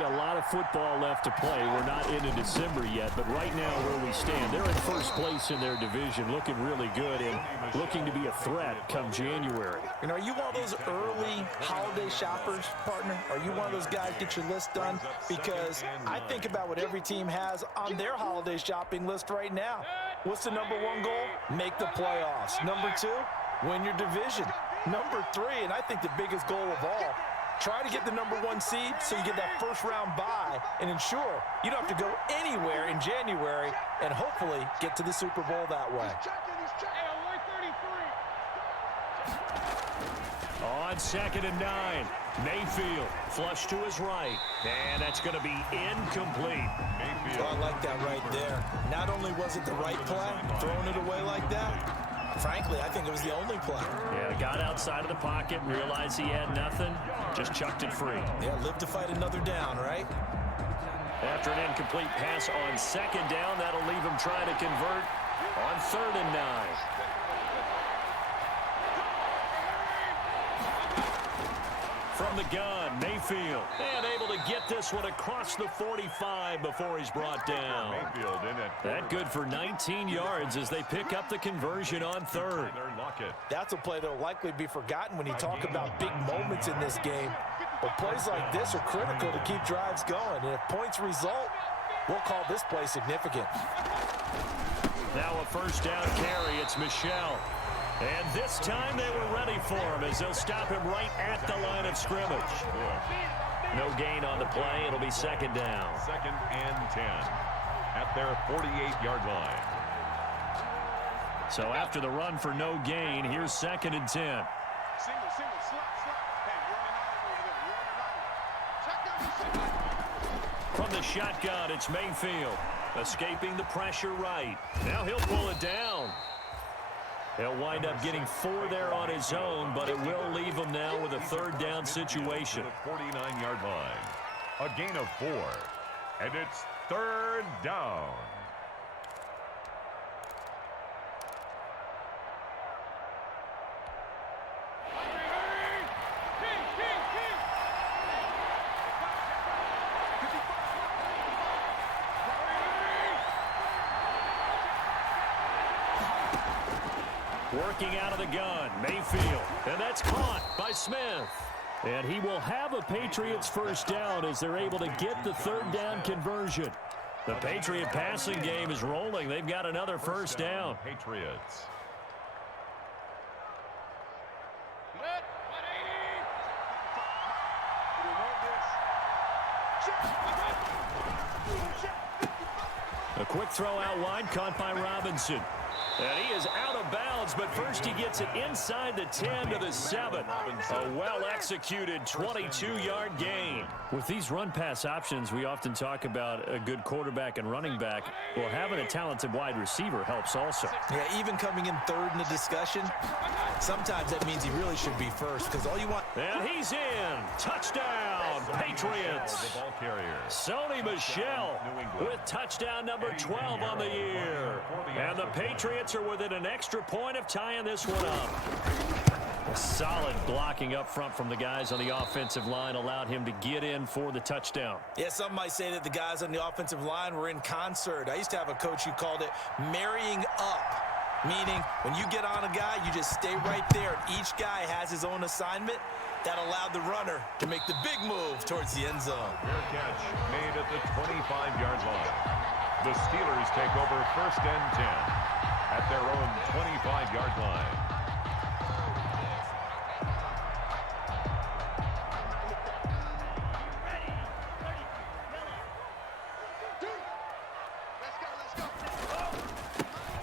certainly a lot of football left to play. We're not into December yet, but right now where we stand, they're in first place in their division, looking really good and looking to be a threat come January. And are you one of those early holiday shoppers, partner? Are you one of those guys get your list done? Because I think about what every team has on their holiday shopping list right now. What's the number one goal? Make the playoffs. Number two, win your division. Number three, and I think the biggest goal of all, try to get the number one seed so you get that first round bye and ensure you don't have to go anywhere in January and hopefully get to the Super Bowl that way. On 2nd and 9, Mayfield flush to his right, and that's going to be incomplete. Mayfield. I like that right there. Not only was it the right play, throwing it away like that, frankly, I think it was the only play. Yeah, got outside of the pocket, realized he had nothing, just chucked it free. Yeah, live to fight another down, right? After an incomplete pass on 2nd down, that'll leave him trying to convert on 3rd and 9. From the gun, Mayfield, and able to get this one across the 45 before he's brought down. Mayfield in it. That good for 19 yards as they pick up the conversion on 3rd. That's a play that will likely be forgotten when you talk about big moments in this game. But plays like this are critical to keep drives going. And if points result, we'll call this play significant. Now a first down carry. It's Michel. And this time they were ready for him as they'll stop him right at the line of scrimmage. No gain on the play. It'll be 2nd down. 2nd and 10 at their 48-yard line. So after the run for no gain, here's 2nd and 10. From the shotgun, it's Mayfield. Escaping the pressure right. Now he'll pull it down. He'll wind up getting 4 there on his own, but it will leave him now with a 3rd down situation. 49-yard line. A gain of 4. And it's 3rd down. Working out of the gun, Mayfield, and that's caught by Smith. And he will have a Patriots first down as they're able to get the 3rd down conversion. The Patriot passing game is rolling. They've got another first down. Patriots. A quick throw out wide, caught by Robinson. And he is out of bounds, but first he gets it inside the 10 to the 7. A well-executed 22-yard gain. With these run-pass options, we often talk about a good quarterback and running back. Well, having a talented wide receiver helps also. Yeah, even coming in 3rd in the discussion, sometimes that means he really should be first because all you want... And he's in. Touchdown, Patriots. The ball carrier. Sony Michel with touchdown number 12 on the year. And the Patriots are within an extra point of tying this one up. A solid blocking up front from the guys on the offensive line allowed him to get in for the touchdown. Yeah, some might say that the guys on the offensive line were in concert. I used to have a coach who called it marrying up, meaning when you get on a guy, you just stay right there. And each guy has his own assignment. That allowed the runner to make the big move towards the end zone. Fair catch made at the 25-yard line. The Steelers take over 1st and 10 at their own 25-yard line.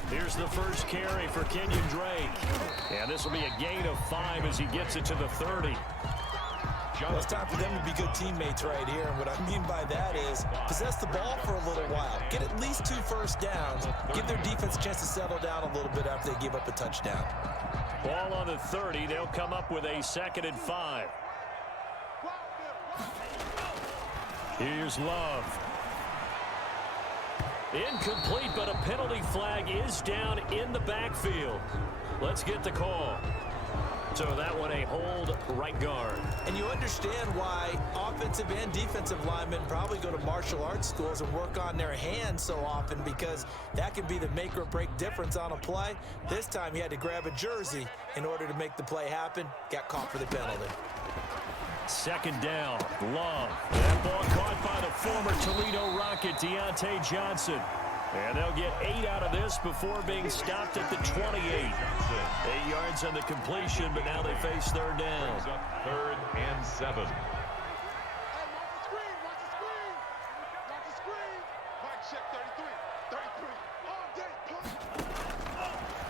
Here's the first carry for Kenyon Drake. And this will be a gain of 5 as he gets it to the 30. Well, it's time for them to be good teammates right here. And what I mean by that is possess the ball for a little while. Get at least 2 first downs. Give their defense a chance to settle down a little bit after they give up a touchdown. Ball on the 30. They'll come up with a 2nd and 5. Here's Love. Incomplete, but a penalty flag is down in the backfield. Let's get the call. So that one a hold right guard. And you understand why offensive and defensive linemen probably go to martial arts schools and work on their hands so often, because that can be the make or break difference on a play. This time he had to grab a jersey in order to make the play happen. Got caught for the penalty. Second down, Love. That ball caught by the former Toledo Rocket, Deontay Johnson. And they'll get 8 out of this before being stopped at the 28. 8 yards on the completion, but now they face third down. Third and 7.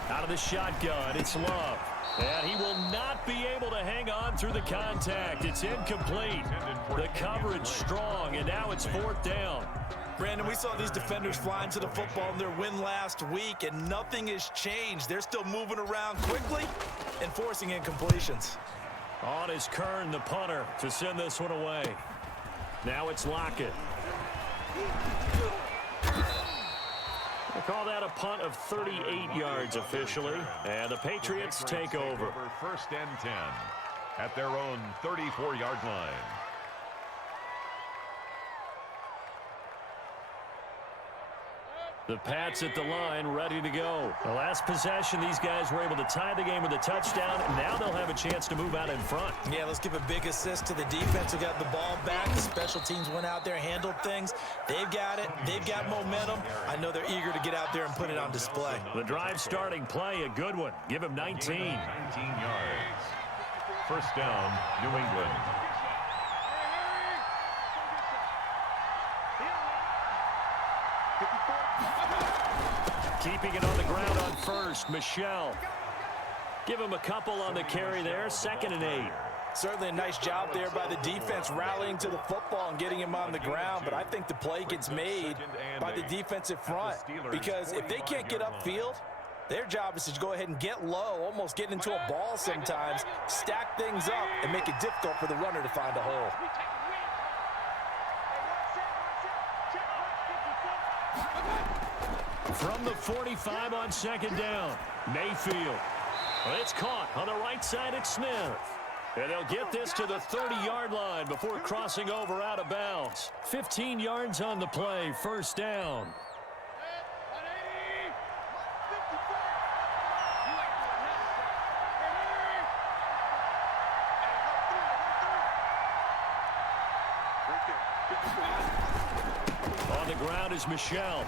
Out of the shotgun, it's Love. And he will not be able to hang on through the contact. It's incomplete. The coverage strong, and now it's fourth down. Brandon, we saw these defenders flying to the football in their win last week, and nothing has changed. They're still moving around quickly and forcing incompletions. On is Kern, the punter, to send this one away. Now it's Lockett. They call that a punt of 38 yards officially, and the Patriots take over. First and 10 at their own 34-yard line. The Pats at the line, ready to go. The last possession, these guys were able to tie the game with a touchdown. Now they'll have a chance to move out in front. Yeah, let's give a big assist to the defense who got the ball back. The special teams went out there, handled things. They've got it. They've got momentum. I know they're eager to get out there and put it on display. The drive starting play, a good one. Give him 19. 19 yards. First down, New England. Keeping it on the ground on first, Michelle. Give him a couple on the carry there, 2nd and 8. Certainly a nice job there by the defense rallying to the football and getting him on the ground, but I think the play gets made by the defensive front, because if they can't get upfield, their job is to go ahead and get low, almost get into a ball sometimes, stack things up, and make it difficult for the runner to find a hole. From the 45 on 2nd down, Mayfield. It's caught on the right side at Smith. And they'll get this to the 30-yard line before crossing over out of bounds. 15 yards on the play, first down. On the ground is Michelle.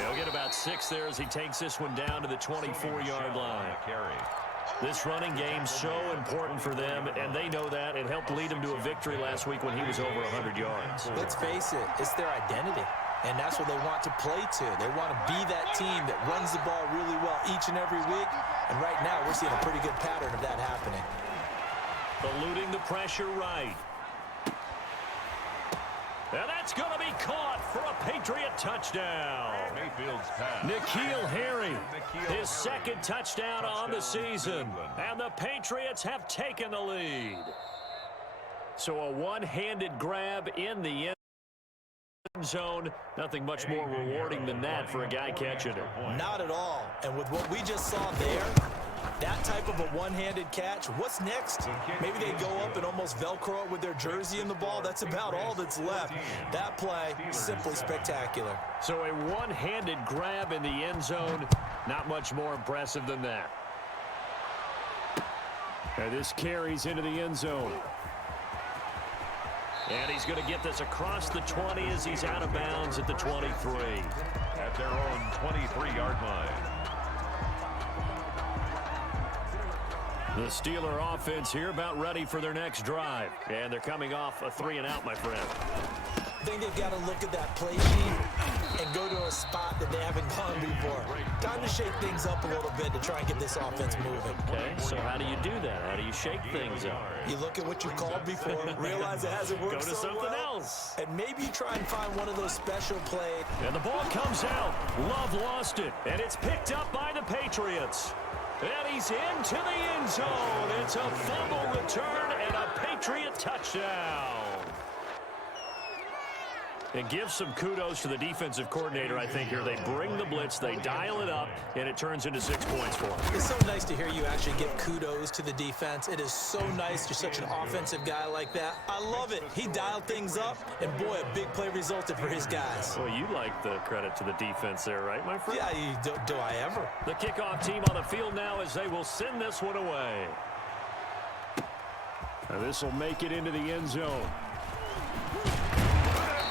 He'll get about 6 there as he takes this one down to the 24-yard line. This running game so important for them, and they know that. It helped lead them to a victory last week when he was over 100 yards. Let's face it, it's their identity, and that's what they want to play to. They want to be that team that runs the ball really well each and every week, and right now we're seeing a pretty good pattern of that happening. Eluding the pressure right. And that's going to be caught for a Patriot touchdown. Mayfield's pass. N'Keal Harry, his 2nd touchdown on the season. And the Patriots have taken the lead. So a one-handed grab in the end zone. Nothing much more rewarding than that for a guy catching it. Not at all. And with what we just saw there, that type of a one-handed catch, what's next? Maybe they go up and almost Velcro it with their jersey in the ball. That's about all that's left. That play, simply spectacular. So a one-handed grab in the end zone, not much more impressive than that. And this carries into the end zone. And he's going to get this across the 20 as he's out of bounds at the 23. At their own 23-yard line. The Steeler offense here about ready for their next drive. And they're coming off a 3-and-out, my friend. I think they've got to look at that play sheet and go to a spot that they haven't gone before. Time to shake things up a little bit to try and get this offense moving. Okay, so how do you do that? How do you shake things up? You look at what you called before, realize it hasn't worked Go to so something well, else. and maybe you try and find one of those special plays. And the ball comes out. Love lost it, and it's picked up by the Patriots. And he's into the end zone. It's a fumble return and a Patriot touchdown. And give some kudos to the defensive coordinator, I think, here. They bring the blitz, they dial it up, and it turns into 6 points for them. It's so nice to hear you actually give kudos to the defense. It is so nice. You're such an offensive guy like that. I love it. He dialed things up, and boy, a big play resulted for his guys. Well, you like the credit to the defense there, right, my friend? Yeah, do I ever? The kickoff team on the field now as they will send this one away. And this will make it into the end zone.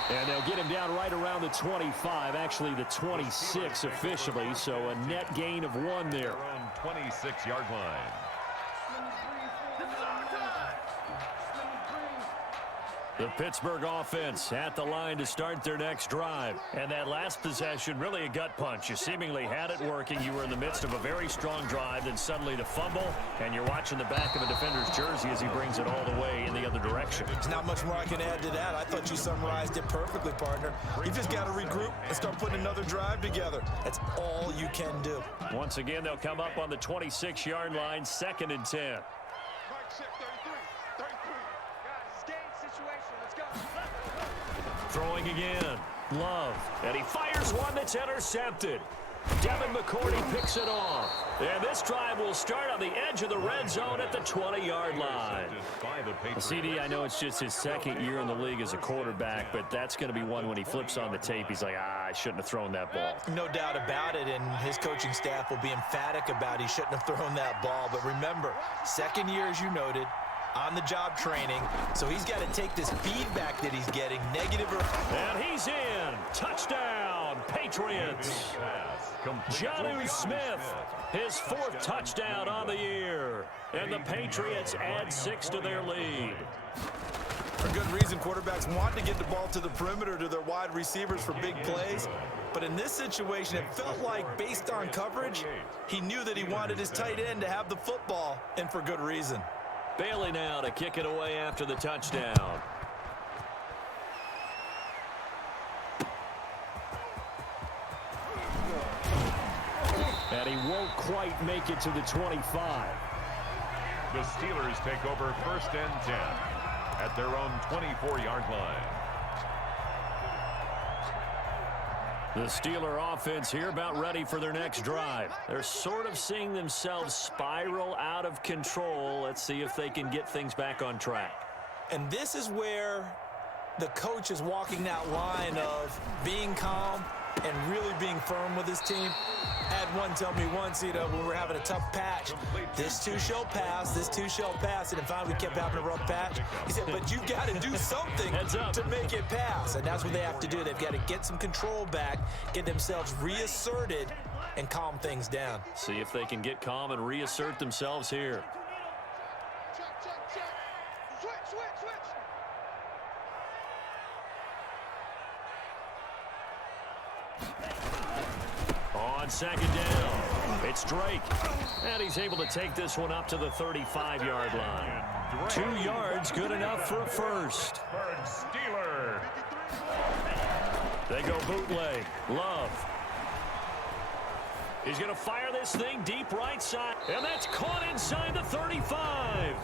And they'll get him down right around the 25, actually the 26 officially, so a net gain of 1 there. Around 26-yard line. The Pittsburgh offense at the line to start their next drive. And that last possession, really a gut punch. You seemingly had it working. You were in the midst of a very strong drive, then suddenly the fumble, and you're watching the back of a defender's jersey as he brings it all the way in the other direction. There's not much more I can add to that. I thought you summarized it perfectly, partner. You just got to regroup and start putting another drive together. That's all you can do. Once again, they'll come up on the 26-yard line, 2nd and 10. Throwing again. Love. And he fires one that's intercepted. Devin McCourty picks it off. And this drive will start on the edge of the red zone at the 20-yard line. CD, I know it's just his 2nd year in the league as a quarterback, but that's going to be one when he flips on the tape. He's like, I shouldn't have thrown that ball. No doubt about it, and his coaching staff will be emphatic about he shouldn't have thrown that ball. But remember, 2nd year, as you noted, on-the-job training, so he's got to take this feedback that he's getting, negative or... And he's in. Touchdown, Patriots. Jonnu Smith, his 4th touchdown on the year. And the Patriots add 6 to their lead. For good reason, quarterbacks want to get the ball to the perimeter to their wide receivers for big plays. But in this situation, it felt like, based on coverage, he knew that he wanted his tight end to have the football, and for good reason. Bailey now to kick it away after the touchdown. And he won't quite make it to the 25. The Steelers take over 1st and 10 at their own 24-yard line. The Steeler offense here about ready for their next drive. They're sort of seeing themselves spiral out of control. Let's see if they can get things back on track. And this is where the coach is walking that line of being calm and really being firm with his team. I had one tell me once, when we were having a tough patch, this too shall pass, this too shall pass, and finally we kept having a rough patch. He said, but you got to do something to make it pass, and that's what they have to do. They've got to get some control back, get themselves reasserted, and calm things down. See if they can get calm and reassert themselves here. On 2nd down, it's Drake. And he's able to take this one up to the 35-yard line. 2 yards, good enough for a first. Steeler. They go bootleg. Love. He's going to fire this thing deep right side. And that's caught inside the 35.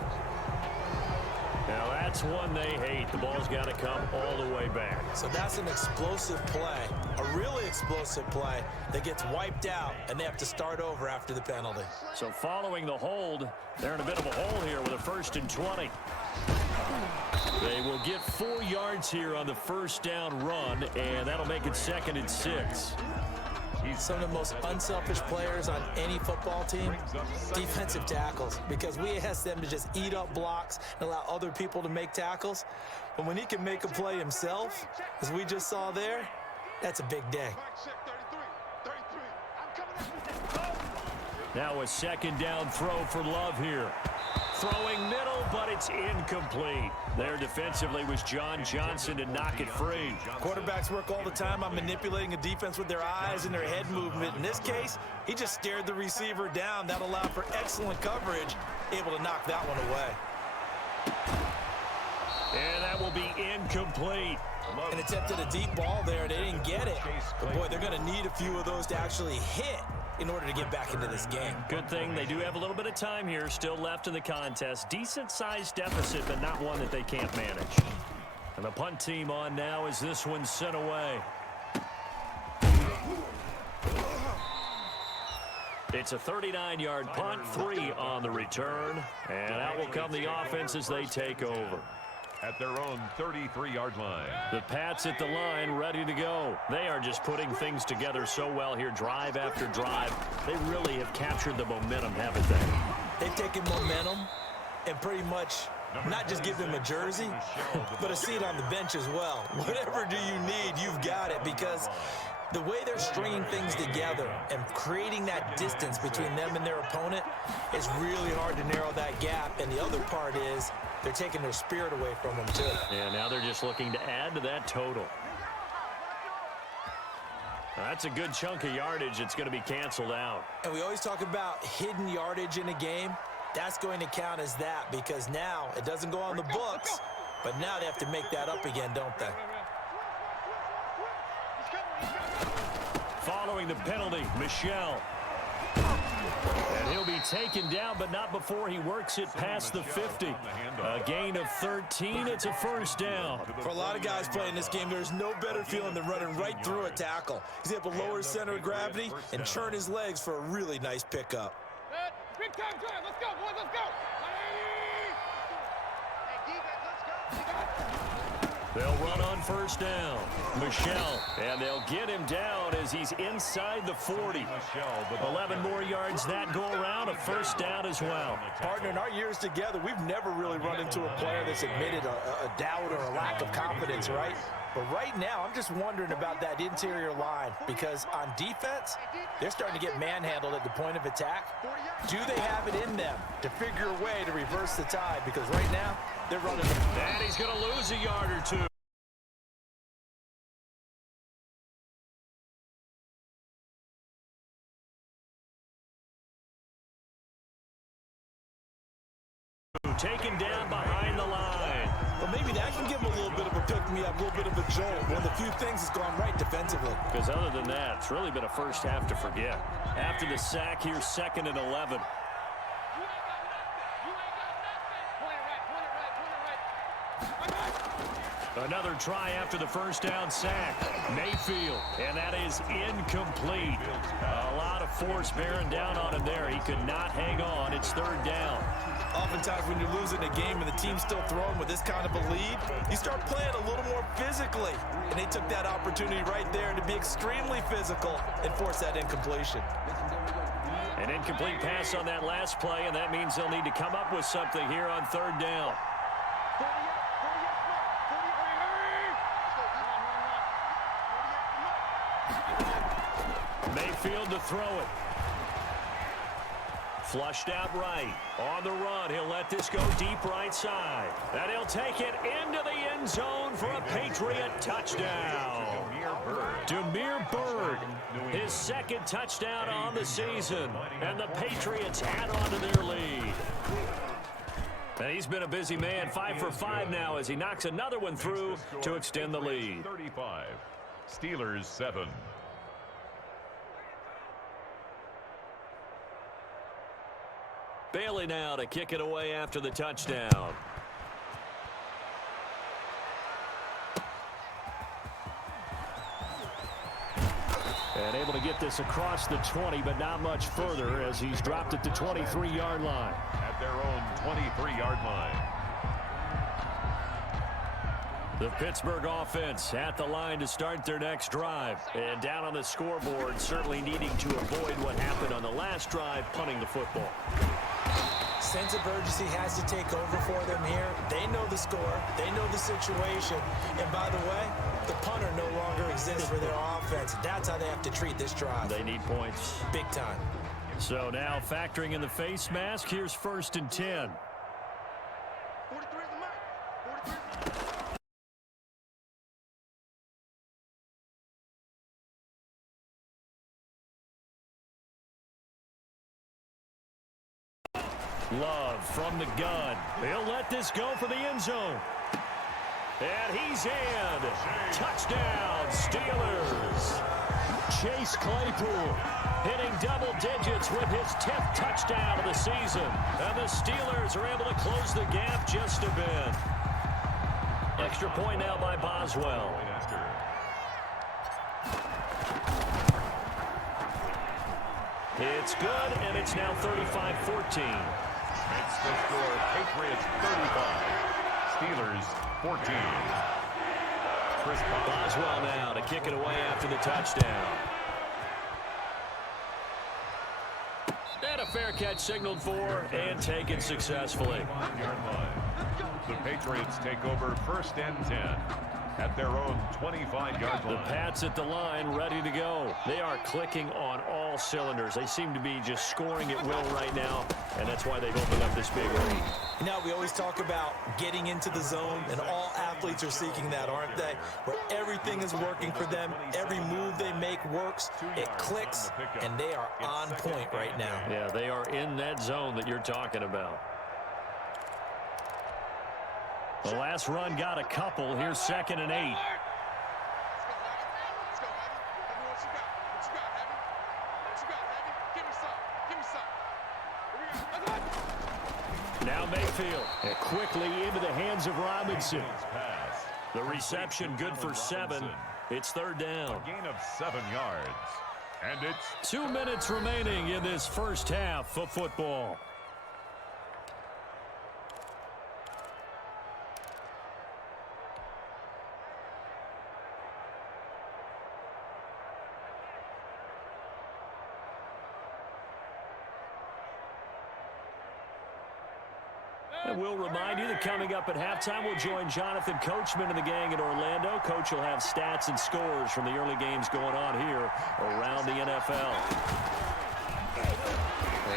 Now that's one they hate. The ball's got to come all the way back. So that's an explosive play, a really explosive play that gets wiped out, and they have to start over after the penalty. So following the hold, they're in a bit of a hole here with a 1st and 20. They will get 4 yards here on the 1st down run, and that'll make it 2nd and 6. Some of the most unselfish players on any football team, defensive tackles, because we ask them to just eat up blocks and allow other people to make tackles. But when he can make a play himself, as we just saw there, that's a big day. Now a 2nd down throw for Love here. Throwing middle, but it's incomplete. There defensively was John Johnson to knock it free. Quarterbacks work all the time on manipulating a defense with their eyes and their head movement. In this case, he just stared the receiver down. That allowed for excellent coverage, able to knock that one away. And that will be incomplete. And attempted a deep ball there. They didn't get it. But boy, they're going to need a few of those to actually hit in order to get back into this game. Good thing they do have a little bit of time here still left in the contest. Decent-sized deficit, but not one that they can't manage. And the punt team on now as this one's sent away. It's a 39-yard punt, 3 on the return. And out will come the offense as they take over. At their own 33-yard line. The Pats at the line, ready to go. They are just putting things together so well here, drive after drive. They really have captured the momentum, haven't they? They've taken momentum and pretty much not just give them a jersey, but a seat on the bench as well. Whatever do you need, you've got it, because the way they're stringing things together and creating that distance between them and their opponent, it's really hard to narrow that gap. And the other part is they're taking their spirit away from them, too. And now they're just looking to add to that total. That's a good chunk of yardage. It's going to be canceled out. And we always talk about hidden yardage in a game. That's going to count as that, because now it doesn't go on the books, but now they have to make that up again, don't they? Following the penalty, Michel. And he'll be taken down, but not before he works it past the 50. A gain of 13. It's a first down. For a lot of guys playing this game, there's no better feeling than running right through a tackle. He's able to lower his center of gravity and churn his legs for a really nice pickup. Big time drive. Let's go, boys. Let's go. They'll run on first down. Michel, and they'll get him down as he's inside the 40. 11 more yards that go around, a first down as well. Partner, in our years together, we've never really run into a player that's admitted a doubt or a lack of confidence, right? But right now, I'm just wondering about that interior line, because on defense, they're starting to get manhandled at the point of attack. Do they have it in them to figure a way to reverse the tide? Because right now, they're running. And he's going to lose a yard or two. Taken down behind the line. Well, maybe that can give him a little bit of a pick-me-up, a little bit of a jolt. One of the few things that's gone right defensively. Because other than that, it's really been a first half to forget. After the sack, here's 2nd and 11. Another try after the first down sack. Mayfield, and that is incomplete. A lot of force bearing down on him there. He could not hang on. It's 3rd down. Oftentimes when you're losing a game and the team's still throwing with this kind of a lead, you start playing a little more physically. And they took that opportunity right there to be extremely physical and force that incompletion. An incomplete pass on that last play, and that means they'll need to come up with something here on 3rd down. Mayfield to throw it. Flushed out right. On the run, he'll let this go deep right side. And he'll take it into the end zone for a Patriot touchdown. Demir Bird, his 2nd touchdown on the season. And the Patriots add on to their lead. And he's been a busy man, 5 for 5 now as he knocks another one through to extend the lead. 35, Steelers 7. Bailey now to kick it away after the touchdown. And able to get this across the 20, but not much further as he's dropped at the 23-yard line. At their own 23-yard line. The Pittsburgh offense at the line to start their next drive. And down on the scoreboard, certainly needing to avoid what happened on the last drive, punting the football. Sense of urgency has to take over for them here. They know the score. They know the situation. And by the way, the punter no longer exists for their offense. That's how they have to treat this drive. They need points. Big time. So now factoring in the face mask, here's 1st and 10. Love from the gun. He'll let this go for the end zone. And he's in. Touchdown, Steelers. Chase Claypool hitting double digits with his 10th touchdown of the season. And the Steelers are able to close the gap just a bit. Extra point now by Boswell. It's good, and it's now 35-14. Makes the score Patriots 35, Steelers 14. Chris Boswell now to kick it away after the touchdown. And a fair catch signaled for and taken successfully. 5-yard line. The Patriots take over 1st and 10 at their own 25-yard line. The Pats at the line ready to go. They are clicking on all cylinders. They seem to be just scoring at will right now, and that's why they've opened up this big lead. You know, we always talk about getting into the zone, and all athletes are seeking that, aren't they? Where everything is working for them, every move they make works, it clicks, and they are on point right now. Yeah, they are in that zone that you're talking about. The last run got a couple. Here's 2nd and 8. Now Mayfield. And quickly into the hands of Robinson. The reception good for 7. It's 3rd down. A gain of 7 yards. And it's 2 minutes remaining in this first half of football. And we'll remind you that coming up at halftime, we'll join Jonathan Coachman and the gang in Orlando. Coach will have stats and scores from the early games going on here around the NFL.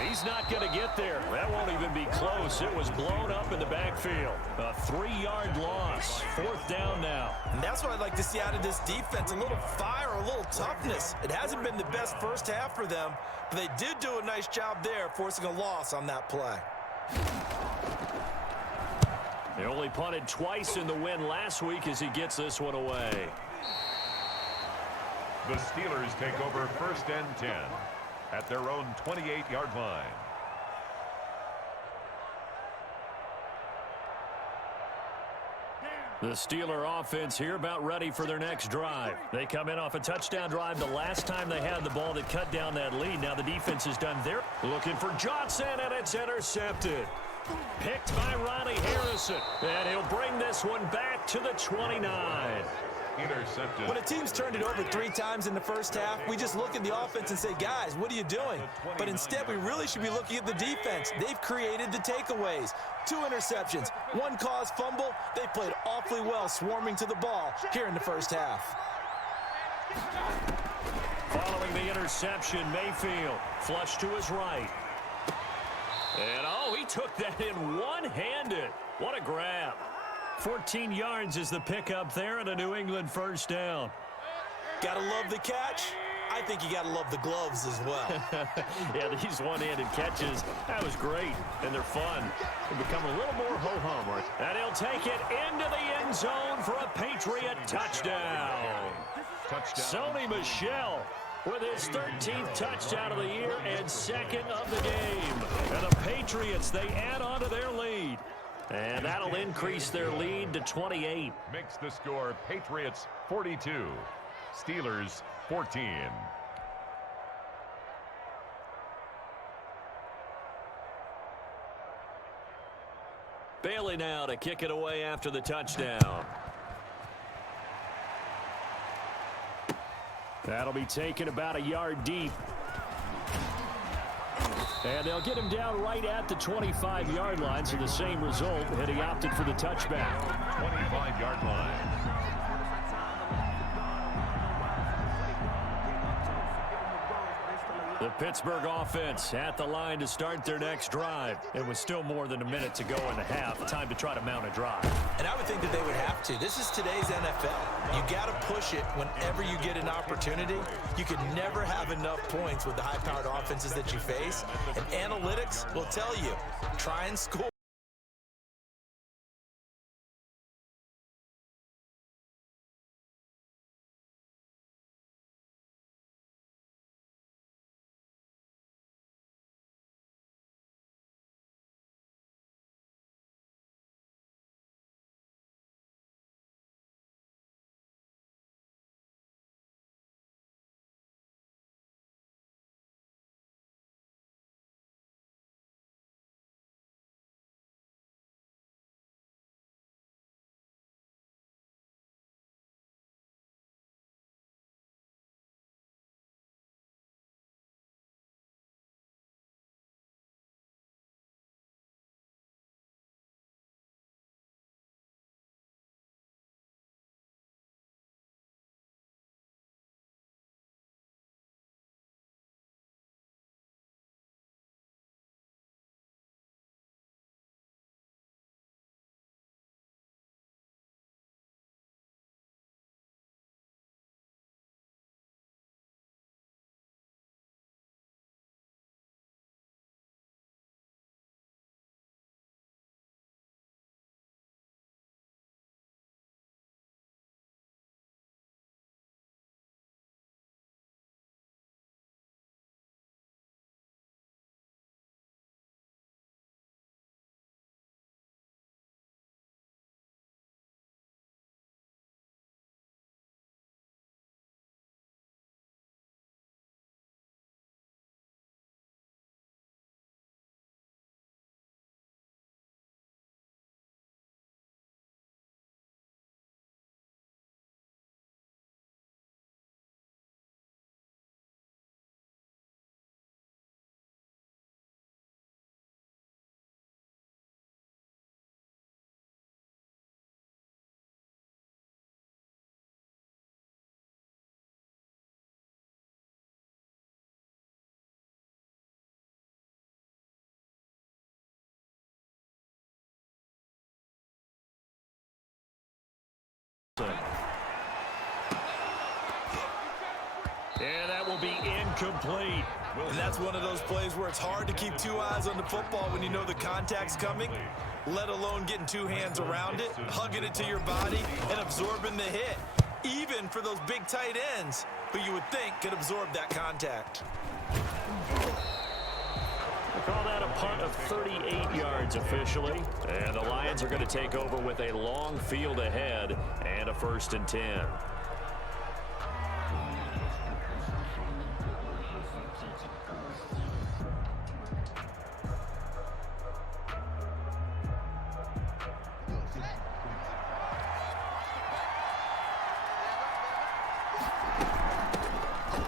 He's not going to get there. That won't even be close. It was blown up in the backfield. A 3-yard loss. 4th down now. And that's what I'd like to see out of this defense, a little fire, a little toughness. It hasn't been the best first half for them, but they did do a nice job there, forcing a loss on that play. They only punted twice in the win last week as he gets this one away. the Steelers take over 1st and 10 at their own 28-yard line. The Steeler offense here about ready for their next drive. They come in off a touchdown drive the last time they had the ball that cut down that lead. Now the defense has done their looking for Johnson, and it's intercepted. Picked by Ronnie Harrison, and he'll bring this one back to the 29. Intercepted. When a team's turned it over 3 times in the first half, we just look at the offense and say, guys, what are you doing? But instead, we really should be looking at the defense. They've created the takeaways. 2 interceptions, 1 caused fumble. They played awfully well swarming to the ball here in the first half. Following the interception, Mayfield flush to his right. And, oh, he took that in one-handed. What a grab. 14 yards is the pickup there and a New England first down. Gotta love the catch. I think you gotta love the gloves as well. Yeah, these one-handed catches, that was great, and they're fun. They become a little more ho-hum, right? And he'll take it into the end zone for a Patriot touchdown. Sony Michel with his 13th touchdown of the year and 2nd of the game. And the Patriots, they add on to their lead. And that'll increase their lead to 28. Makes the score Patriots 42, Steelers 14. Bailey now to kick it away after the touchdown. That'll be taken about a yard deep. And they'll get him down right at the 25-yard line, so the same result had he opted for the touchback. 25-yard line. The Pittsburgh offense at the line to start their next drive. It was still more than a minute to go in the half. Time to try to mount a drive. And I would think that they would have to. This is today's NFL. You got to push it whenever you get an opportunity. You could never have enough points with the high-powered offenses that you face. And analytics will tell you, try and score. And that will be incomplete. And that's one of those plays where it's hard to keep two eyes on the football when you know the contact's coming, let alone getting two hands around it, hugging it to your body, and absorbing the hit, even for those big tight ends who you would think could absorb that contact. They call that a punt of 38 yards officially. And the Lions are going to take over with a long field ahead and a 1st and 10.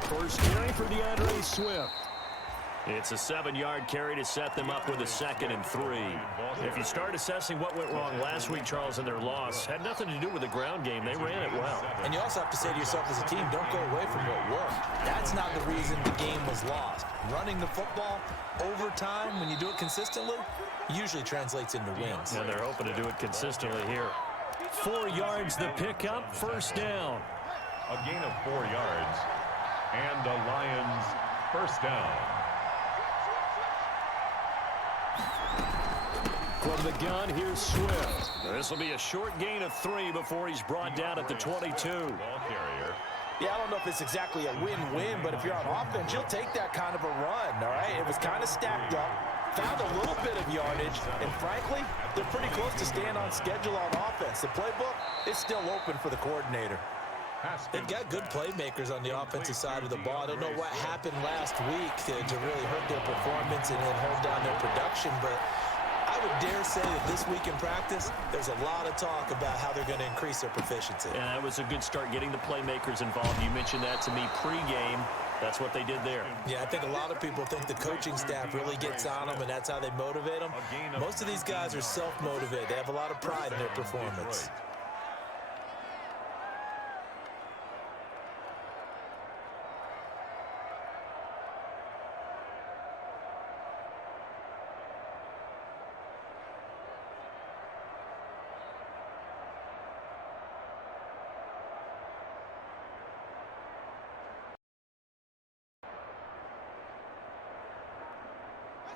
First carry for DeAndre Swift. It's a 7-yard carry to set them up with a 2nd and 3. If you start assessing what went wrong last week, Charles, in their loss, had nothing to do with the ground game. They ran it well. And you also have to say to yourself as a team, don't go away from what worked. That's not the reason the game was lost. Running the football over time, when you do it consistently, usually translates into wins. And they're hoping to do it consistently here. 4 yards the pickup, 1st down. A gain of 4 yards. And the Lions 1st down. From the gun, here's Swift. This will be a short gain of 3 before he's brought down at the 22. Ball carrier. Yeah, I don't know if it's exactly a win-win, but if you're on offense, you'll take that kind of a run, all right? It was kind of stacked up, found a little bit of yardage, and frankly, they're pretty close to staying on schedule on offense. The playbook is still open for the coordinator. They've got good playmakers on the offensive side of the ball. I don't know what happened last week to really hurt their performance and then hold down their production, but I would dare say that this week in practice, there's a lot of talk about how they're going to increase their proficiency. And that was a good start getting the playmakers involved. You mentioned that to me pregame. That's what they did there. Yeah, I think a lot of people think the coaching staff really gets on them, and that's how they motivate them. Most of these guys are self-motivated. They have a lot of pride in their performance.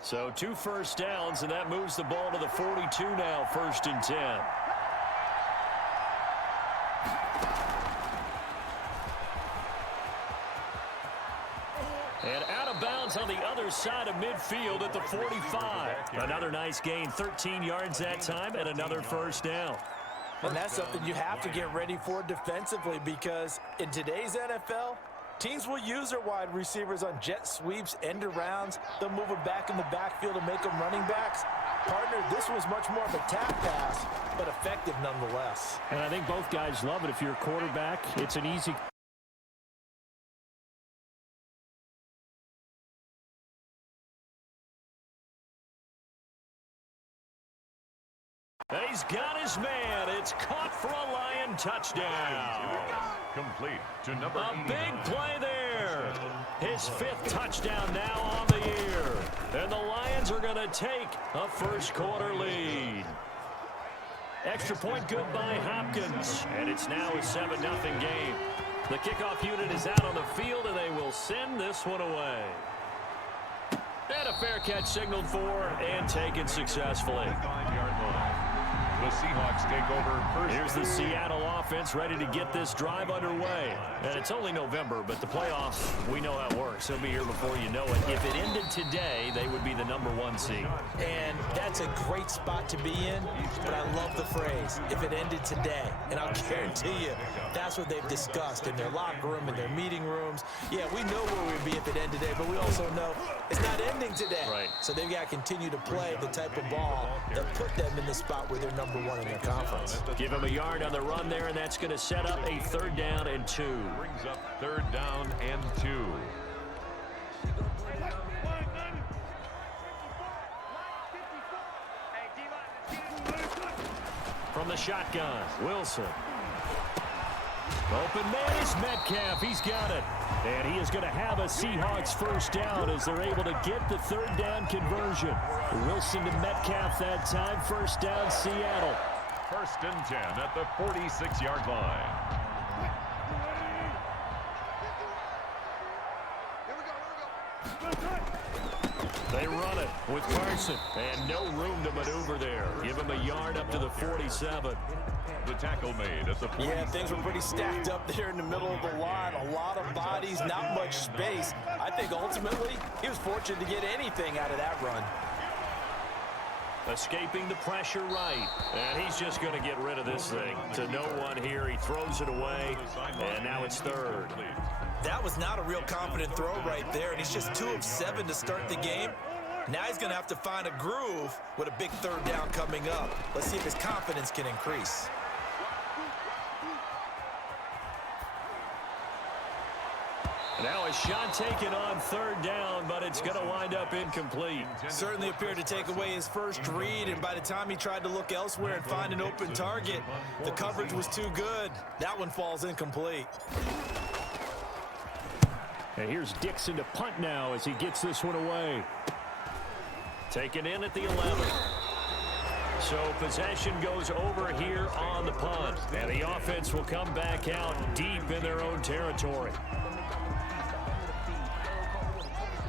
So 2 1st downs, and that moves the ball to the 42 now, 1st and 10. And out of bounds on the other side of midfield at the 45. Another nice gain, 13 yards that time, and another 1st down. And that's something you have to get ready for defensively, because in today's NFL, teams will use their wide receivers on jet sweeps, end arounds. They'll move them back in the backfield and make them running backs. Partner, this was much more of a tap pass, but effective nonetheless. And I think both guys love it. If you're a quarterback, it's an easy... And he's got his man. It's caught for a Lion touchdown. Complete to number A 89. big play there. His 5th touchdown now on the year. And the Lions are going to take a 1st quarter lead. Extra point good by Hopkins. And it's now a 7-0 game. The kickoff unit is out on the field, and they will send this one away. And a fair catch signaled for and taken successfully. 5-yard line. The Seahawks take over 1st. Here's the Seattle offense ready to get this drive underway. And it's only November, but the playoffs, we know how it works. They'll be here before you know it. If it ended today, they would be the number 1 seed. And that's a great spot to be in, but I love the phrase, if it ended today. And I'll guarantee you, that's what they've discussed in their locker room, in their meeting rooms. Yeah, we know where we'd be if it ended today, but we also know it's not ending today. Right. So they've got to continue to play the type of ball that put them in the spot where they're number 1 in their conference. Give him a yard on the run there, and that's going to set up a 3rd down and 2. Brings up 3rd down and 2. From the shotgun, Wilson. Open man is Metcalf. He's got it. And he is going to have a Seahawks 1st down as they're able to get the 3rd down conversion. Wilson to Metcalf that time. 1st down, Seattle. first and 10 at the 46-yard line. They run it with Carson, and no room to maneuver there. Give him a yard up to the 47. The tackle made at the 40. Yeah, things were pretty stacked up there in the middle of the line. A lot of bodies, not much space. I think ultimately he was fortunate to get anything out of that run. Escaping the pressure right. And he's just going to get rid of this thing. To no one here. He throws it away, and now it's third. That was not a real confident throw right there, and he's just 2 of 7 to start the game. Now he's going to have to find a groove with a big third down coming up. Let's see if his confidence can increase. Now a shot taken on third down, but it's going to wind up incomplete. Certainly appeared to take away his first read, and by the time he tried to look elsewhere and find an open target, the coverage was too good. That one falls incomplete. And here's Dixon to punt now as he gets this one away. Taken in at the 11. So possession goes over here on the punt. And the offense will come back out deep in their own territory.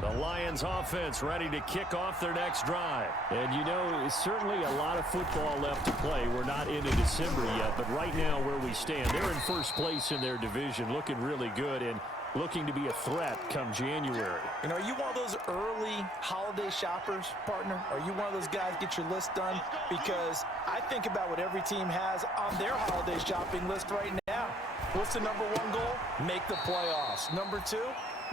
The Lions offense ready to kick off their next drive. And you know, certainly a lot of football left to play. We're not into December yet, but right now where we stand, they're in first place in their division, looking really good and looking to be a threat come January. And are you one of those early holiday shoppers, partner? Are you one of those guys get your list done? Because I think about what every team has on their holiday shopping list right now. What's the number 1 goal? Make the playoffs. Number 2,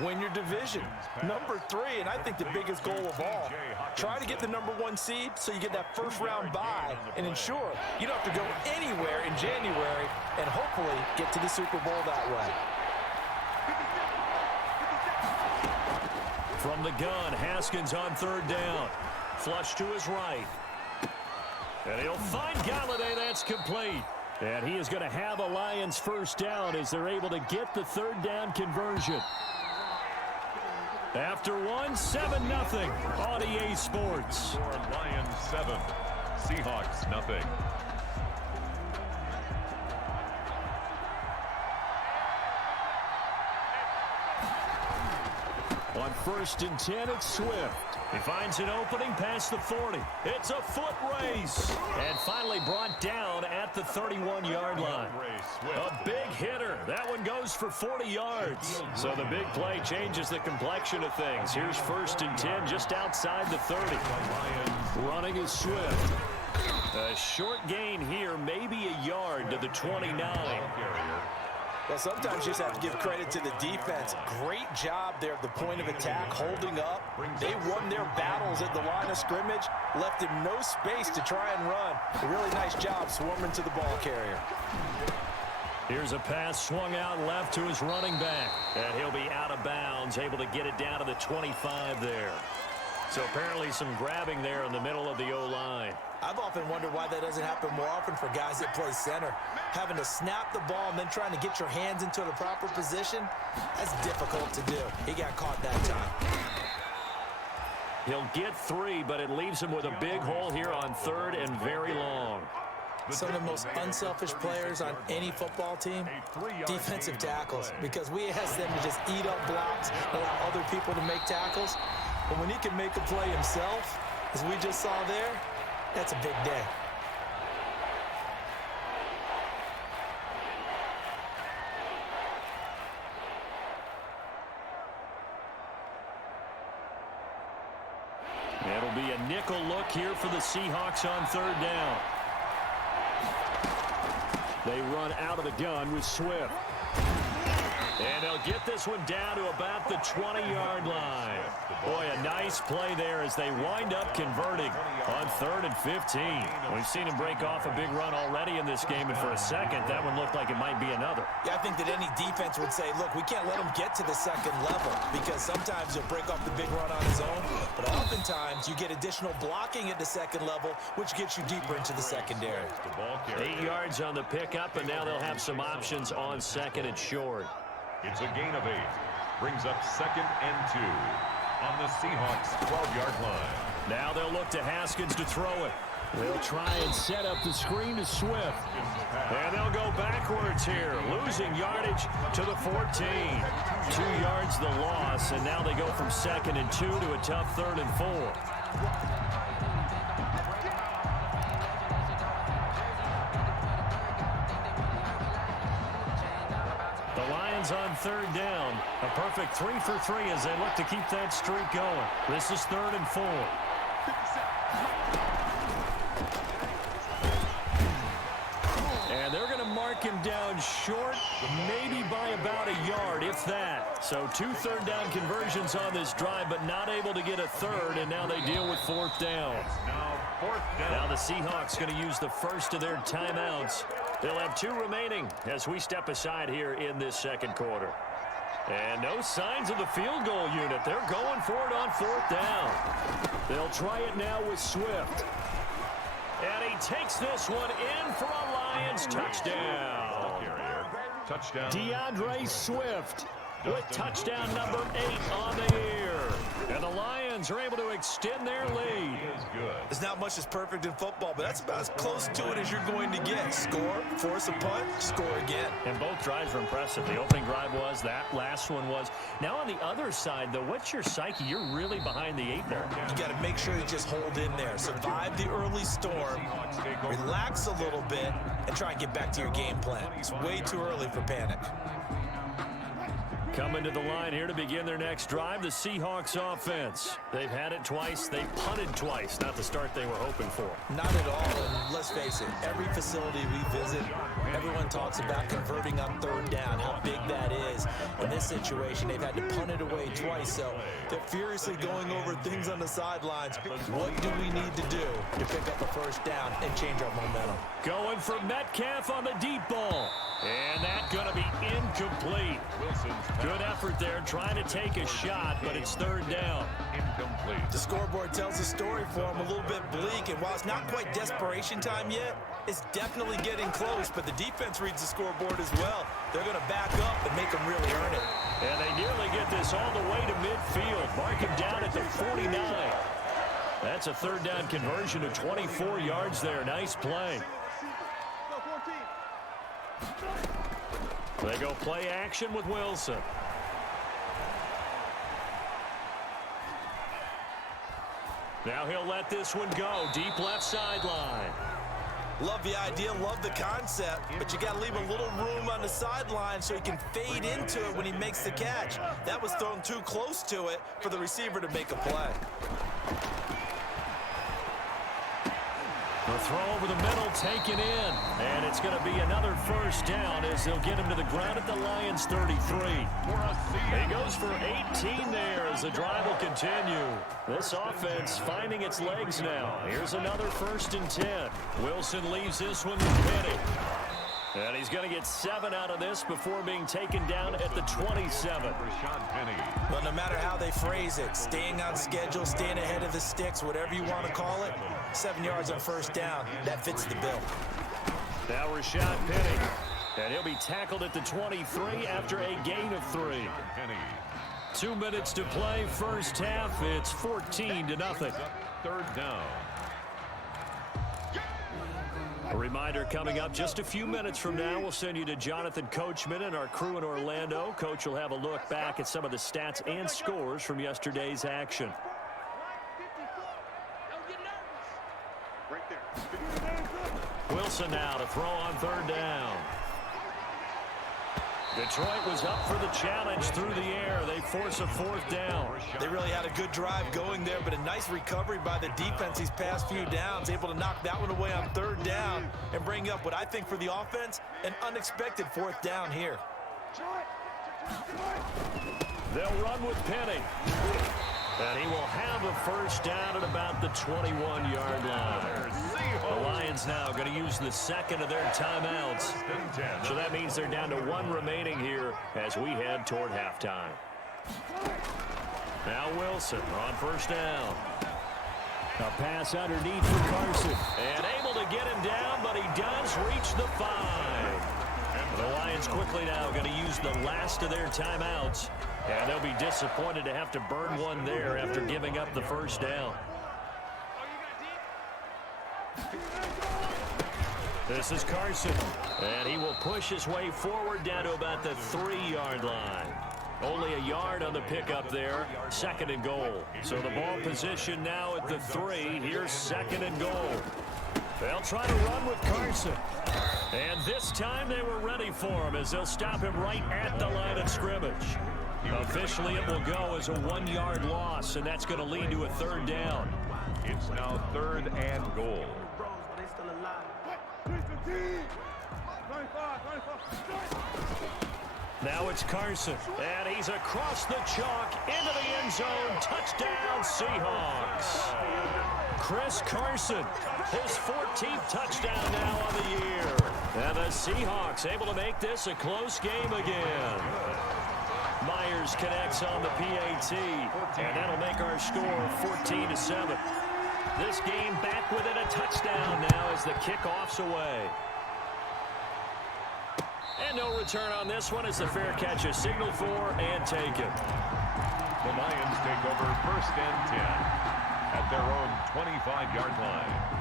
win your division. Number 3, and I think the biggest goal of all, try to get the number 1 seed so you get that first round bye and ensure you don't have to go anywhere in January and hopefully get to the Super Bowl that way. From the gun, Haskins on third down. Flush to his right. And he'll find Galladay. That's complete. And he is going to have a Lions first down as they're able to get the third down conversion. After one, 7-0 on EA Sports. Lions 7, Seahawks nothing. On first and 10, it's Swift. He finds an opening past the 40. It's a foot race. And finally brought down at the 31-yard line. A big hitter. That one goes for 40 yards. So the big play changes the complexion of things. Here's first and 10 just outside the 30. Running is Swift. A short gain here, maybe a yard to the 29. Well, sometimes you just have to give credit to the defense. Great job there at the point of attack, holding up. They won their battles at the line of scrimmage, left him no space to try and run. A really nice job swarming to the ball carrier. Here's a pass swung out left to his running back. And he'll be out of bounds, able to get it down to the 25 there. So apparently some grabbing there in the middle of the O-line. I've often wondered why that doesn't happen more often for guys that play center. Having to snap the ball and then trying to get your hands into the proper position, that's difficult to do. He got caught that time. He'll get 3, but it leaves him with a big hole here on third and very long. Some of the most unselfish players on any football team, defensive tackles, because we ask them to just eat up blocks, allow other people to make tackles. But when he can make a play himself, as we just saw there, that's a big day. It'll be a nickel look here for the Seahawks on third down. They run out of the gun with Swift. And they'll get this one down to about the 20-yard line. Boy, a nice play there as they wind up converting on 3rd and 15. We've seen him break off a big run already in this game, and for a second, that one looked like it might be another. Yeah, I think that any defense would say, look, we can't let him get to the second level because sometimes he'll break off the big run on his own, but oftentimes you get additional blocking at the second level, which gets you deeper into the secondary. 8 yards on the pickup, and now they'll have some options on second and short. It's a gain of 8. Brings up 2nd and 2 on the Seahawks 12-yard line. Now they'll look to Haskins to throw it. They'll try and set up the screen to Swift. And they'll go backwards here, losing yardage to the 14. 2 yards the loss, and now they go from 2nd and 2 to a tough 3rd and 4. The Lions on 3rd down. A perfect 3 for 3 as they look to keep that streak going. This is 3rd and 4. And they're going to mark him down short, maybe by about a yard, if that. So 2 3rd down conversions on this drive, but not able to get a 3rd, and now they deal with 4th down. Now the Seahawks going to use the first of their timeouts. They'll have 2 remaining as we step aside here in this 2nd quarter. And no signs of the field goal unit. They're going for it on 4th down. They'll try it now with Swift. And he takes this one in for a Lions touchdown. Touchdown. DeAndre Swift with touchdown number 8 on the year. And the Lions are able to extend their lead. There's not much that's perfect in football, but that's about as close to it as you're going to get. Score, force a punt, score again. And both drives were impressive. The opening drive was, that last one was. Now on the other side, though, what's your psyche? You're really behind the 8 there. You got to make sure you just hold in there. Survive the early storm, relax a little bit, and try and get back to your game plan. It's way too early for panic. Coming to the line here to begin their next drive, the Seahawks offense. They've had it twice. They punted twice. Not the start they were hoping for. Not at all, and let's face it, every facility we visit, everyone talks about converting on 3rd down, how big that is. In this situation, they've had to punt it away twice, so they're furiously going over things on the sidelines. What do we need to do to pick up a 1st down and change our momentum? Going for Metcalf on the deep ball. And that's going to be incomplete. Good effort there, trying to take a shot, but it's 3rd down. Incomplete. The scoreboard tells a story for them, a little bit bleak, and while it's not quite desperation time yet, it's definitely getting close, but the defense reads the scoreboard as well. They're going to back up and make them really earn it. And they nearly get this all the way to midfield. Mark him down at the 49. That's a 3rd down conversion of 24 yards there. Nice play. They go play action with Wilson. Now he'll let this one go. Deep left sideline. Love the idea, love the concept, but you got to leave a little room on the sideline so he can fade into it when he makes the catch. That was thrown too close to it for the receiver to make a play. The throw over the middle taken in, and it's going to be another 1st down as they'll get him to the ground at the Lions 33. He goes for 18 there as the drive will continue. This offense finding its legs now. Here's another 1st and 10. Wilson leaves this one with Penny. And he's going to get 7 out of this before being taken down at the 27. Well, no matter how they phrase it, staying on schedule, staying ahead of the sticks, whatever you want to call it, 7 yards on 1st down, that fits the bill. Now Rashad Penny. And he'll be tackled at the 23 after a gain of 3. 2 minutes to play, 1st half. It's 14-0. 3rd down. A reminder coming up just a few minutes from now, we'll send you to Jonathan Coachman and our crew in Orlando. Coach will have a look back at some of the stats and scores from yesterday's action. Wilson now to throw on 3rd down. Detroit was up for the challenge through the air. They force a 4th down. They really had a good drive going there, but a nice recovery by the defense these past few downs, able to knock that one away on 3rd down and bring up what I think for the offense, an unexpected 4th down here. They'll run with Penny. And he will have a 1st down at about the 21-yard line. The Lions now going to use the 2nd of their timeouts. So that means they're down to 1 remaining here as we head toward halftime. Now Wilson on 1st down. A pass underneath for Carson. And able to get him down, but he does reach the 5. The Lions quickly now going to use the last of their timeouts. And they'll be disappointed to have to burn one there after giving up the 1st down. This is Carson, and he will push his way forward down to about the 3-yard line. Only a yard on the pickup there, 2nd and goal. So the ball position now at the 3. Here's 2nd and goal. They'll try to run with Carson. And this time they were ready for him as they'll stop him right at the line of scrimmage. Officially, it will go as a 1-yard loss, and that's going to lead to a 3rd down. It's now 3rd and goal. Now it's Carson, and he's across the chalk into the end zone. Touchdown, Seahawks. Chris Carson, his 14th touchdown now on the year. And the Seahawks able to make this a close game again. Myers connects on the PAT, and that'll make our score 14-7. This game back within a touchdown now as the kickoff's away. And no return on this one as the fair catch is signaled for and taken. The Lions take over 1st and 10 at their own 25-yard line.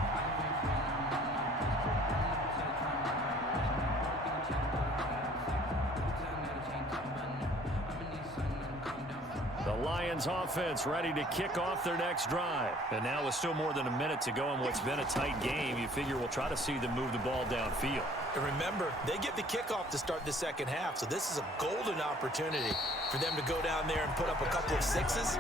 The Lions offense ready to kick off their next drive. And now with still more than a minute to go in what's been a tight game, you figure we'll try to see them move the ball downfield. And remember, they get the kickoff to start the 2nd half, so this is a golden opportunity for them to go down there and put up a couple of 6s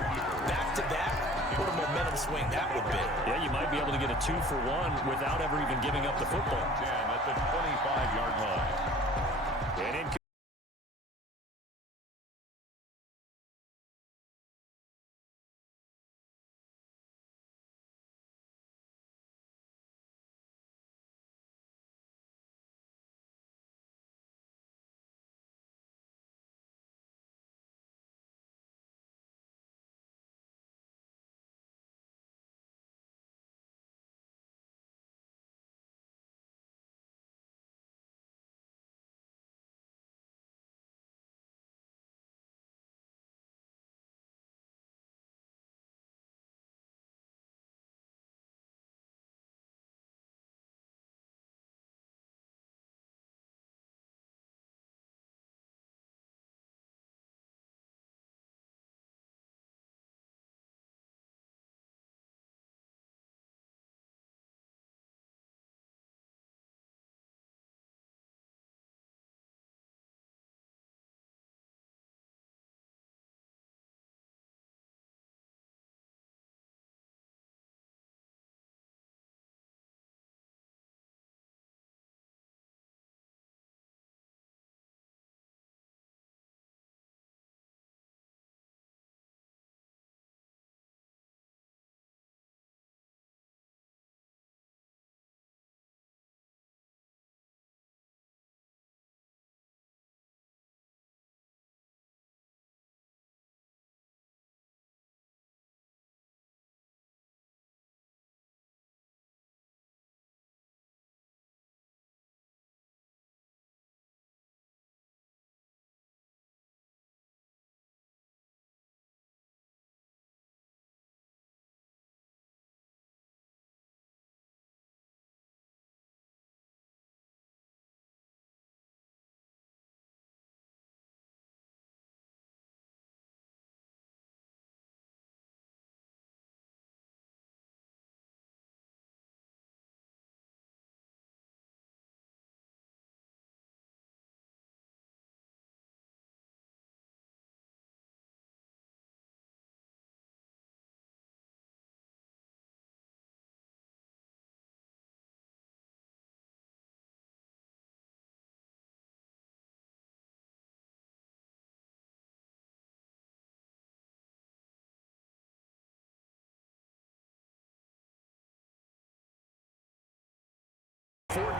back-to-back. What a momentum swing that would be. Yeah, you might be able to get a 2-for-1 without ever even giving up the football. 10 at the 25-yard line. And in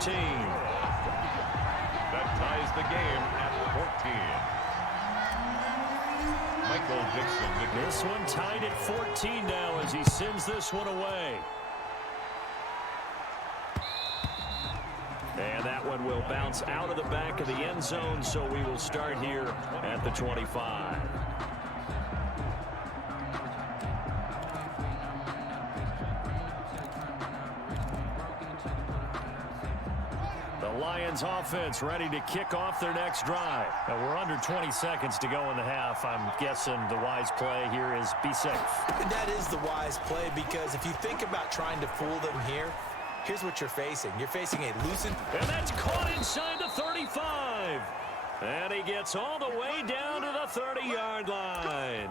That ties the game at 14. Michael Dixon. This one tied at 14 now as he sends this one away. And that one will bounce out of the back of the end zone, so we will start here at the 25. Lions offense ready to kick off their next drive. We're under 20 seconds to go in the half. I'm guessing the wise play here is be safe. That is the wise play, because if you think about trying to fool them here, here's what you're facing. You're facing a loosened. And that's caught inside the 35. And he gets all the way down to the 30-yard line.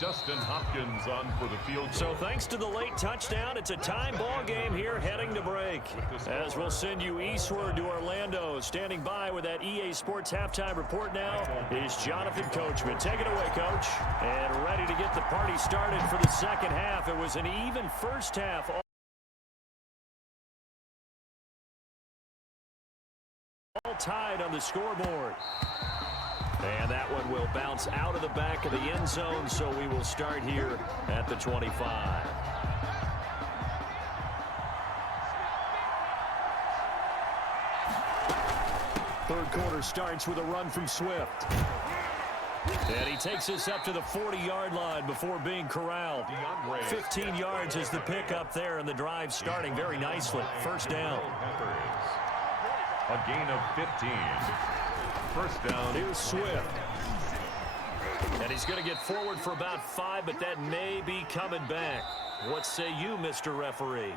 Dustin Hopkins on for the field goal. So thanks to the late touchdown, it's a tie ball game here heading to break. As we'll send you eastward to Orlando. Standing by with that EA Sports halftime report now is Jonathan Coachman. Take it away, Coach. And ready to get the party started for the second half. It was an even first half. All tied on the scoreboard. And that one will bounce out of the back of the end zone, so we will start here at the 25. Third quarter starts with a run from Swift. And he takes us up to the 40-yard line before being corralled. 15 yards is the pickup there, and the drive starting very nicely. First down. A gain of 15. First down. Here's Swift. And he's going to get forward for about 5, but that may be coming back. What say you, Mr. Referee?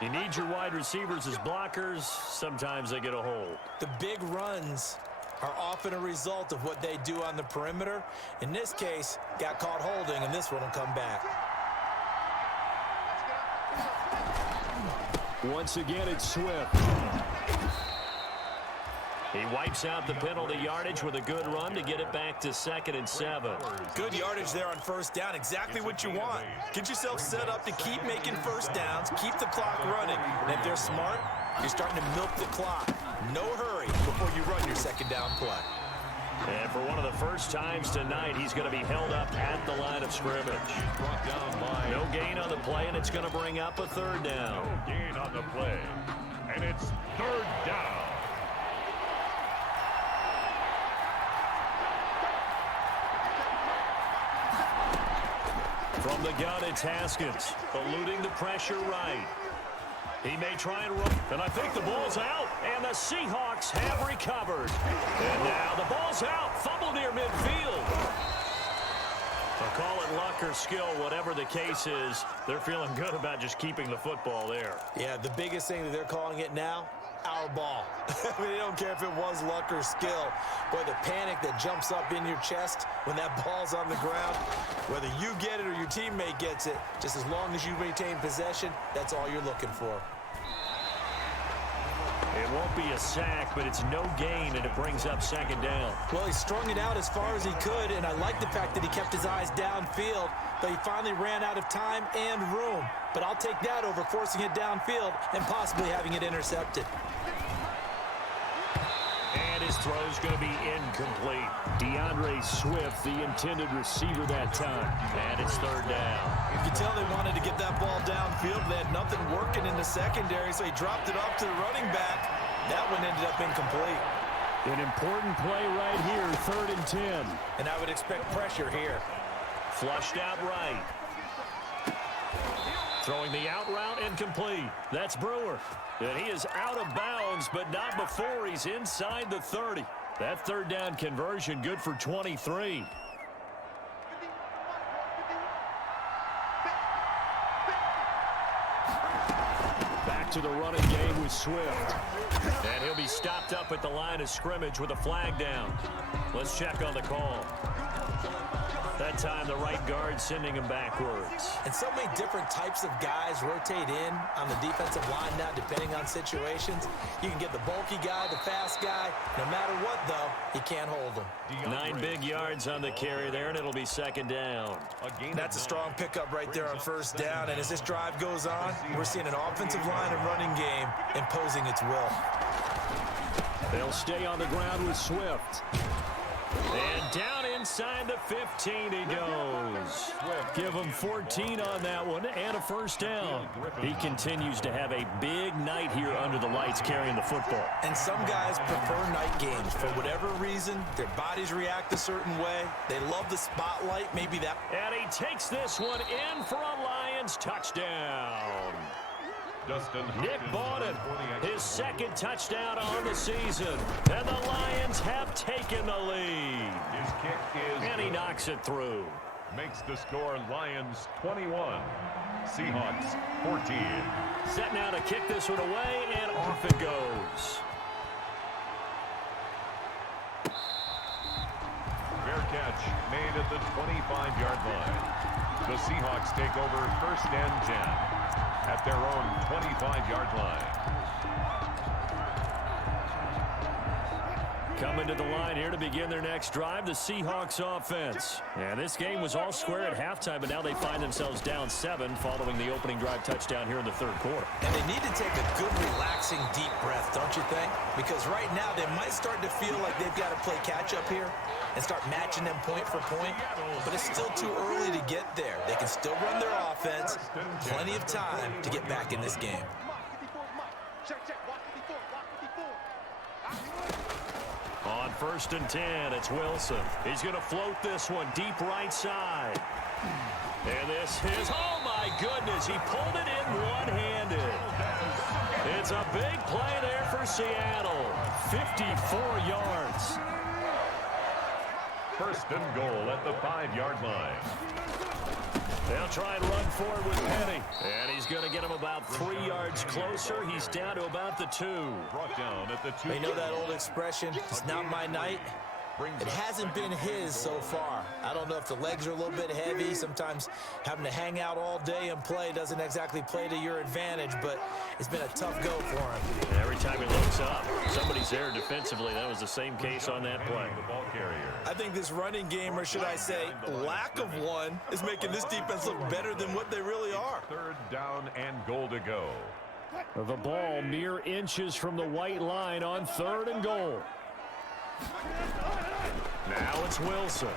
You need your wide receivers as blockers. Sometimes they get a hold. The big runs are often a result of what they do on the perimeter. In this case, got caught holding, and this one will come back. Once again, it's Swift. He wipes out the penalty yardage with a good run to get it back to 2nd and 7. Good yardage there on first down. Exactly what you want. Get yourself set up to keep making first downs, keep the clock running. And if they're smart, you're starting to milk the clock. No hurry before you run your second down play. And for one of the first times tonight, he's going to be held up at the line of scrimmage. No gain on the play, and it's going to bring up a third down. No gain on the play. And it's third down. From the gun, it's Haskins, eluding the pressure right. He may try and run, and I think the ball's out, and the Seahawks have recovered. And now the ball's out, fumble near midfield. I'll call it luck or skill, whatever the case is. They're feeling good about just keeping the football there. Yeah, the biggest thing that they're calling it now, our ball. I mean, they don't care if it was luck or skill. Boy, the panic that jumps up in your chest when that ball's on the ground, whether you get it or your teammate gets it, just as long as you maintain possession, that's all you're looking for. It won't be a sack, but it's no gain, and it brings up second down. Well, he strung it out as far as he could, and I like the fact that he kept his eyes downfield, but he finally ran out of time and room. But I'll take that over forcing it downfield and possibly having it intercepted. And his throw's going to be incomplete. DeAndre Swift, the intended receiver that time. And it's third down. You can tell they wanted to get that ball downfield. They had nothing working in the secondary, so he dropped it off to the running back. That one ended up incomplete. An important play right here, 3rd and 10. And I would expect pressure here. Flushed out right. Throwing the out route incomplete. That's Brewer. And he is out of bounds, but not before he's inside the 30. That third down conversion good for 23. Back to the running game with Swift. And he'll be stopped up at the line of scrimmage with a flag down. Let's check on the call. That time, the right guard sending him backwards. And so many different types of guys rotate in on the defensive line now, depending on situations. You can get the bulky guy, the fast guy. No matter what, though, he can't hold him. 9 big yards on the carry there, and it'll be second down. That's a strong pickup right there on first down. And as this drive goes on, we're seeing an offensive line and running game imposing its will. They'll stay on the ground with Swift. And down inside the 15 he goes. Give him 14 on that one and a first down. He continues to have a big night here under the lights carrying the football. And some guys prefer night games. For whatever reason, their bodies react a certain way. They love the spotlight, maybe that. And he takes this one in for a Lions touchdown. Nick Bawden, his second touchdown on the season. And the Lions have taken the lead. His kick is And he knocks it through. Makes the score Lions 21, Seahawks 14. Set now to kick this one away, and off it goes. Fair catch made at the 25-yard line. The Seahawks take over first and 10 at their own 25-yard line. Coming to the line here to begin their next drive, the Seahawks offense. And this game was all square at halftime, but now they find themselves down 7 following the opening drive touchdown here in the third quarter. And they need to take a good, relaxing, deep breath, don't you think? Because right now they might start to feel like they've got to play catch-up here and start matching them point for point. But it's still too early to get there. They can still run their offense. Plenty of time to get back in this game. On first and 10, it's Wilson. He's going to float this one deep right side. And this is, oh my goodness, he pulled it in one-handed. It's a big play there for Seattle. 54 yards. First and goal at the 5-yard line. They'll try and run forward with Penny. And he's going to get him about 3 yards closer. He's down to about the 2. Brought down at the 2. You know that old expression, it's not my night? It hasn't been his so far. I don't know if the legs are a little bit heavy. Sometimes having to hang out all day and play doesn't exactly play to your advantage, but it's been a tough go for him. And every time he looks up, somebody's there defensively. That was the same case on that play. The ball carrier. I think this running game, or should I say lack of one, is making this defense look better than what they really are. Third down and goal to go. The ball mere inches from the white line on third and goal. Now it's Wilson.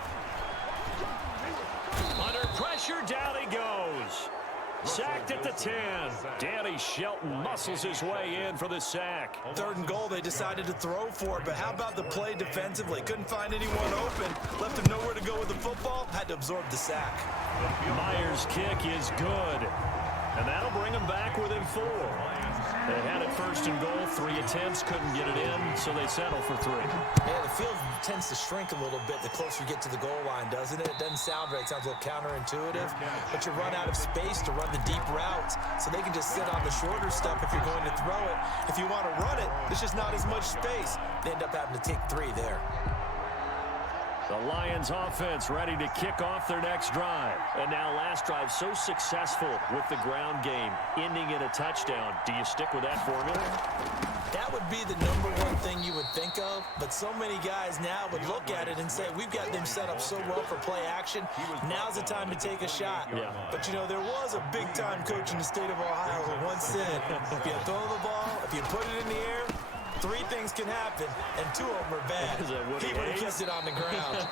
Under pressure, down he goes. Sacked at the 10. Danny Shelton muscles his way in for the sack. Third and goal, they decided to throw for it, but how about the play defensively? Couldn't find anyone open, left him nowhere to go with the football, had to absorb the sack. Myers' kick is good, and that'll bring him back within 4. They had it first and goal, 3 attempts, couldn't get it in, so they settle for 3. Yeah, the field tends to shrink a little bit the closer you get to the goal line, doesn't it? It doesn't sound right. It sounds a little counterintuitive, but you run out of space to run the deep routes, so they can just sit on the shorter stuff if you're going to throw it. If you want to run it, there's just not as much space. They end up having to take 3 there. The Lions offense ready to kick off their next drive. And now last drive so successful with the ground game, ending in a touchdown. Do you stick with that formula? That would be the number one thing you would think of, but so many guys now would look at it and say, we've got them set up so well for play action. Now's the time to take a shot. Yeah. But, you know, there was a big-time coach in the state of Ohio who once said, if you throw the ball, if you put it in the air, 3 things can happen, and 2 of them are bad. He would have kept it on the ground.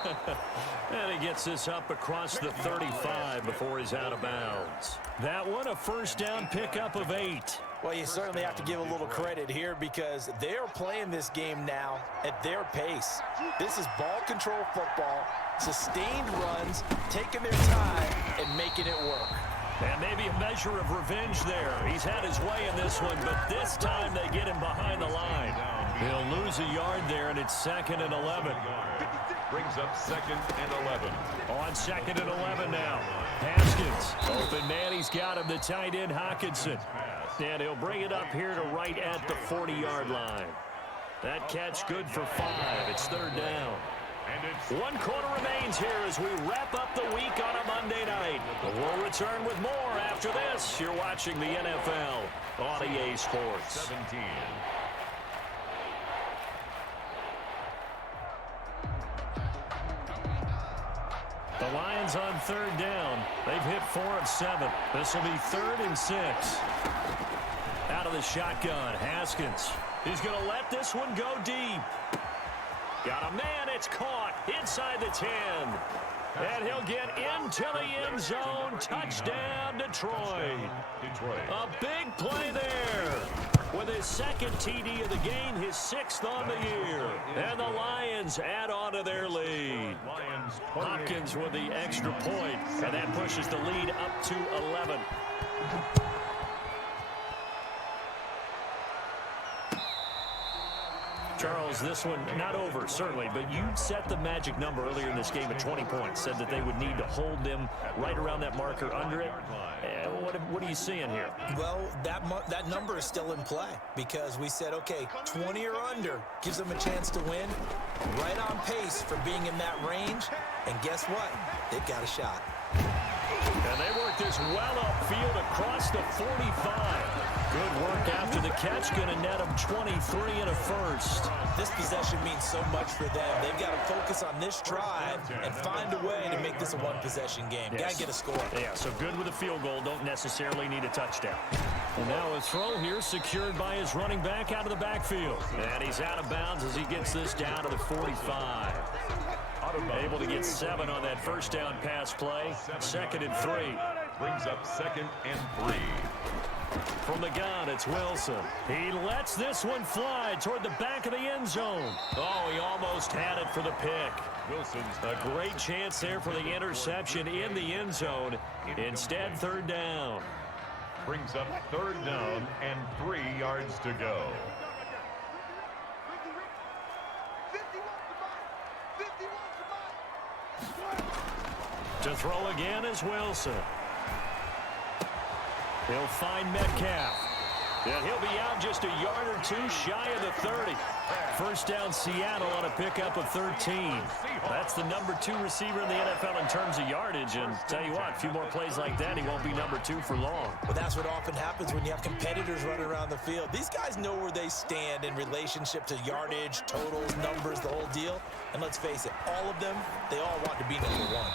And he gets this up across the 35 before he's out of bounds. That one, a first down pickup of 8. Well, you certainly have to give a little credit here because they're playing this game now at their pace. This is ball control football, sustained runs, taking their time, and making it work. And maybe a measure of revenge there. He's had his way in this one, but this time they get him behind the line. He'll lose a yard there, and it's 2nd and 11. Brings up 2nd and 11. On 2nd and 11 now. Haskins. Open man, he's got him, the tight end Hockenson. And he'll bring it up here to right at the 40-yard line. That catch good for 5. It's 3rd down. 1 quarter remains here as we wrap up the week on a Monday night. We'll return with more after this. You're watching the NFL on EA Sports. 17. The Lions on 3rd down. They've hit 4 of 7. This will be 3rd and 6. Out of the shotgun, Haskins. He's going to let this one go deep. Got a man, it's caught inside the 10. And he'll get into the end zone. Touchdown, Detroit. A big play there. With his 2nd TD of the game, his 6th on the year. And the Lions add on to their lead. Hopkins with the extra point. And that pushes the lead up to 11. Charles, this one not over, certainly, but you set the magic number earlier in this game at 20 points, said that they would need to hold them right around that marker under it. What are you seeing here? Well, that number is still in play because we said, okay, 20 or under gives them a chance to win. Right on pace for being in that range. And guess what? They've got a shot. And they work this well upfield across the 45. Good work after the catch. Going to net them 23 and a first. This possession means so much for them. They've got to focus on this drive and find a way to make this a one-possession game. Yes. Got to get a score. Yeah, so good with a field goal. Don't necessarily need a touchdown. And now a throw here secured by his running back out of the backfield. And he's out of bounds as he gets this down to the 45. Able to get 7 on that first down pass play. 2nd and 3. Brings up 2nd and 3. From the gun, it's Wilson. He lets this one fly toward the back of the end zone. Oh, he almost had it for the pick. Wilson's A great chance there for the interception in the end zone. Instead, 3rd down. brings up 3rd down and 3 yards to go. To throw again is Wilson. He'll find Metcalf. And he'll be out just a yard or 2 shy of the 30. First down Seattle on a pickup of 13. That's the number 2 receiver in the NFL in terms of yardage. And tell you what, a few more plays like that, he won't be number 2 for long. Well, that's what often happens when you have competitors running around the field. These guys know where they stand in relationship to yardage, totals, numbers, the whole deal. And let's face it, all of them, they all want to be number 1.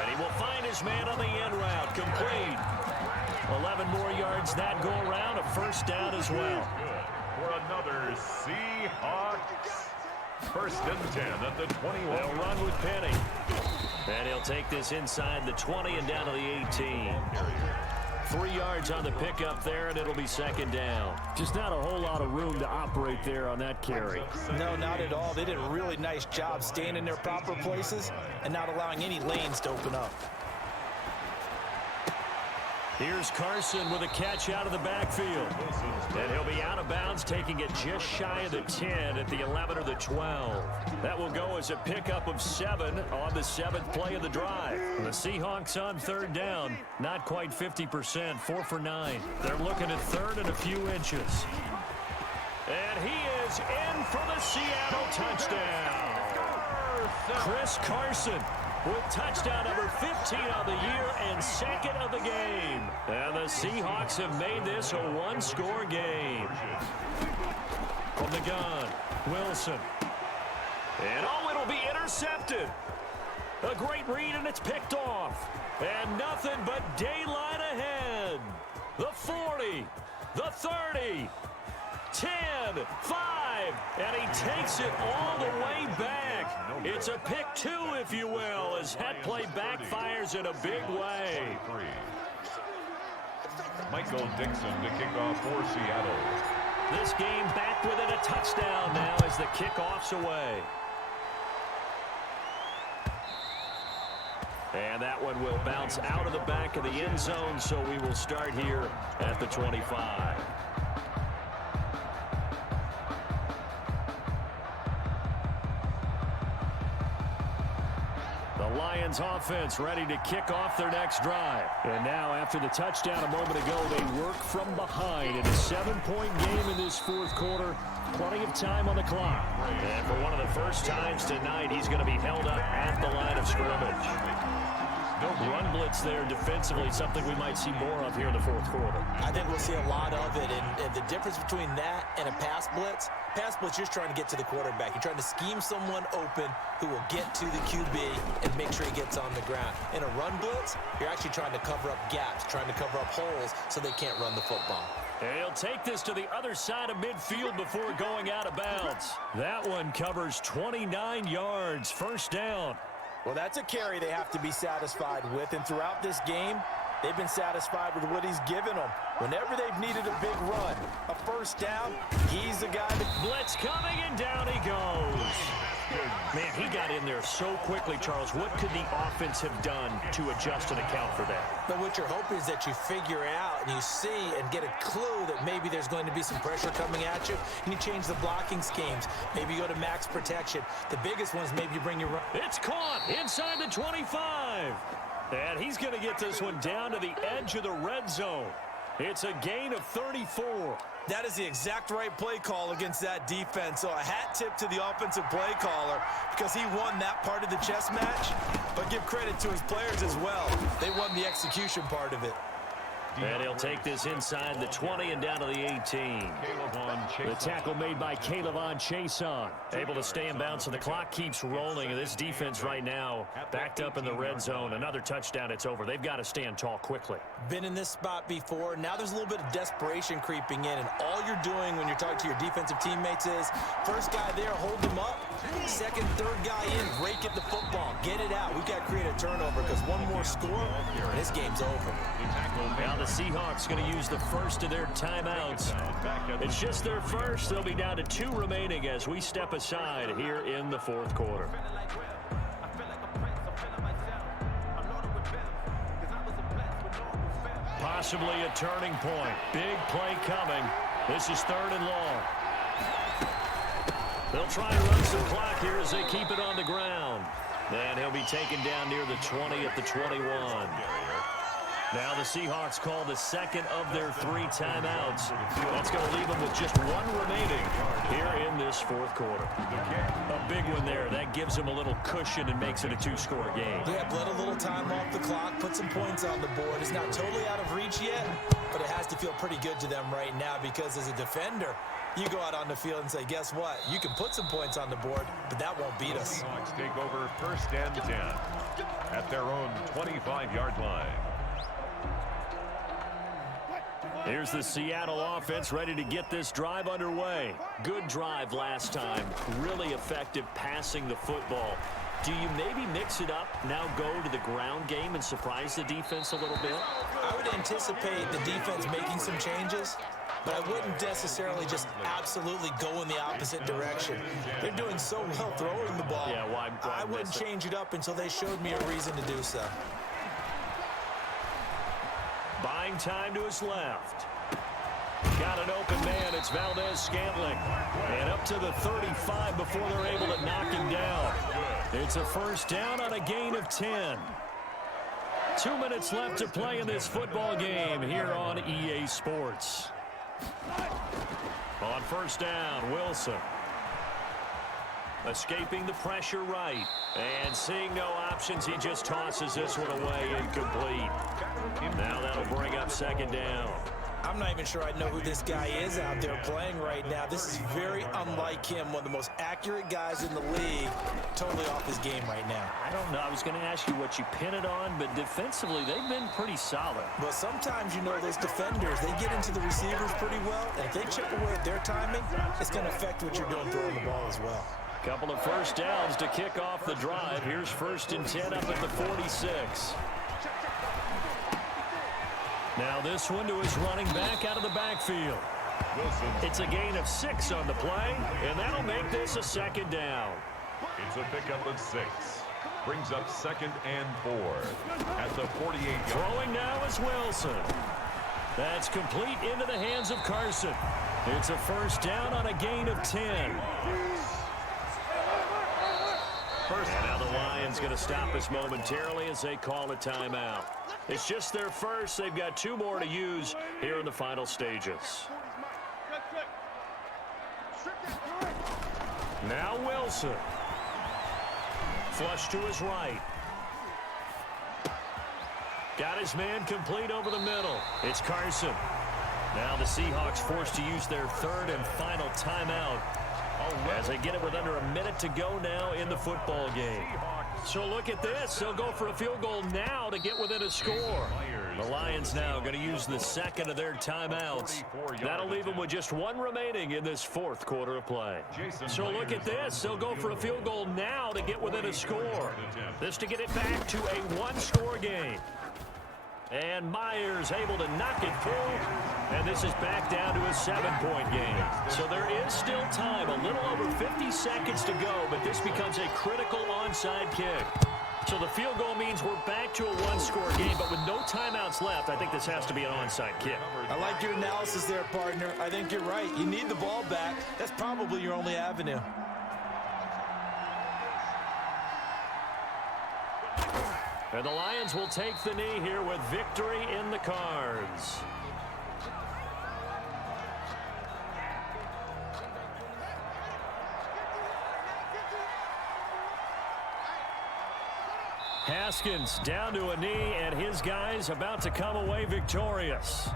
And he will find his man on the end route. Complete. 11 more yards that go around. A first down as well. Good for another Seahawks. 1st and 10 at the 21. They'll run with Penny. And he'll take this inside the 20 and down to the 18. 3 yards on the pickup there, and it'll be 2nd down. Just not a whole lot of room to operate there on that carry. No, not at all. They did a really nice job staying in their proper places and not allowing any lanes to open up. Here's Carson with a catch out of the backfield. And he'll be out of bounds, taking it just shy of the 10 at the 11 or the 12. That will go as a pickup of 7 on the 7th play of the drive. The Seahawks on 3rd down, not quite 50%, 4 for 9. They're looking at 3rd and a few inches. And he is in for the Seattle touchdown. Chris Carson with touchdown number 15 on the year and 2nd of the game. And the Seahawks have made this a 1-score game. From the gun, Wilson. And it'll be intercepted. A great read, and it's picked off. And nothing but daylight ahead. The 40, the 30, 10, 5, and he takes it all the way back. It's a pick 2, if you will, as that play backfires in a big way. Michael Dixon to kick off for Seattle. This game back within a touchdown now as the kickoff's away. And that one will bounce out of the back of the end zone, so we will start here at the 25. Lions offense ready to kick off their next drive. And now after the touchdown a moment ago, they work from behind in a 7-point game in this 4th quarter. Plenty of time on the clock. And for one of the first times tonight, he's going to be held up at the line of scrimmage. Run blitz there defensively, something we might see more of here in the 4th quarter. I think we'll see a lot of it, and the difference between that and a pass blitz, you're just trying to get to the quarterback. You're trying to scheme someone open who will get to the QB and make sure he gets on the ground. In a run blitz, you're actually trying to cover up gaps, trying to cover up holes so they can't run the football. And he'll take this to the other side of midfield before going out of bounds. That one covers 29 yards, 1st down. Well, that's a carry they have to be satisfied with, and throughout this game, they've been satisfied with what he's given them. Whenever they've needed a big run, a 1st down, he's the guy that... Blitz coming, and down he goes. Man, he got in there so quickly, Charles. What could the offense have done to adjust and account for that? But what you're hoping is that you figure out and you see and get a clue that maybe there's going to be some pressure coming at you, and you change the blocking schemes. Maybe you go to max protection. The biggest one is maybe you bring your run. It's caught inside the 25. And he's going to get this one down to the edge of the red zone. It's a gain of 34. That is the exact right play call against that defense. So a hat tip to the offensive play caller because he won that part of the chess match. But give credit to his players as well. They won the execution part of it. And he'll take this inside the 20 and down to the 18. The tackle made by Caleb Chason. Able to stay in bounds, so the clock keeps rolling. And this defense right now backed up in the red zone. Another touchdown, it's over. They've got to stand tall quickly. Been in this spot before. Now there's a little bit of desperation creeping in. And all you're doing when you're talking to your defensive teammates is, first guy there, hold them up. Second, third guy in, rake at the football. Get it out. We've got to create a turnover because one more score, and this game's over. Now the Seahawks going to use the first of their timeouts. It's just their first. They'll be down to 2 remaining as we step aside here in the fourth quarter. Possibly a turning point. Big play coming. This is 3rd and long. They'll try and run some clock here as they keep it on the ground. And he'll be taken down near the 20 at the 21. Now the Seahawks call the second of their 3 timeouts. That's going to leave them with just 1 remaining here in this fourth quarter. A big one there. That gives them a little cushion and makes it a 2-score game. Yeah, let a little time off the clock, put some points on the board. It's not totally out of reach yet, but it has to feel pretty good to them right now because as a defender, you go out on the field and say, guess what? You can put some points on the board, but that won't beat us. Seahawks take over 1st and 10 at their own 25-yard line. Here's the Seattle offense ready to get this drive underway. Good drive last time. Really effective passing the football. Do you maybe mix it up, now go to the ground game and surprise the defense a little bit? I would anticipate the defense making some changes, but I wouldn't necessarily just absolutely go in the opposite direction. They're doing so well throwing the ball. Yeah, why I wouldn't change it up until they showed me a reason to do so. Buying time to his left. Got an open man. It's Valdez-Scantling. And up to the 35 before they're able to knock him down. It's a first down on a gain of 10. 2 minutes left to play in this football game here on EA Sports. On first down, Wilson. Escaping the pressure right. And seeing no options, he just tosses this one away, incomplete. Now that'll bring up 2nd down. I'm not even sure I know who this guy is out there playing right now. This is very unlike him, one of the most accurate guys in the league, totally off his game right now. I don't know. I was going to ask you what you pin it on, but defensively, they've been pretty solid. But sometimes, you know, those defenders, they get into the receivers pretty well, and if they chip away at their timing, it's going to affect what you're doing throwing the ball as well. Couple of first downs to kick off the drive. Here's 1st and 10 up at the 46. Now this one to his running back out of the backfield. It's a gain of 6 on the play, and that'll make this a 2nd down. It's a pickup of 6. Brings up 2nd and 4 at the 48-yard. Throwing now is Wilson. That's complete into the hands of Carson. It's a first down on a gain of 10. And now the Lions going to stop us momentarily as they call a timeout. It's just their first. They've got 2 more to use here in the final stages. Now Wilson. Flush to his right. Got his man complete over the middle. It's Carson. Now the Seahawks forced to use their 3rd and final timeout as they get it with under a minute to go now in the football game. So look at this. They'll go for a field goal now to get within a score. The Lions now going to use the 2nd of their timeouts. That'll leave them with just 1 remaining in this 4th quarter of play. So look at this. They'll go for a field goal now to get within a score. This to get it back to a 1-score game. And Myers able to knock it through. And this is back down to a 7-point game. So there is still time, a little over 50 seconds to go, but this becomes a critical onside kick. So the field goal means we're back to a one-score game, but with no timeouts left, I think this has to be an onside kick. I like your analysis there, partner. I think you're right. You need the ball back. That's probably your only avenue. And the Lions will take the knee here with victory in the cards. Haskins down to a knee, and his guys about to come away victorious.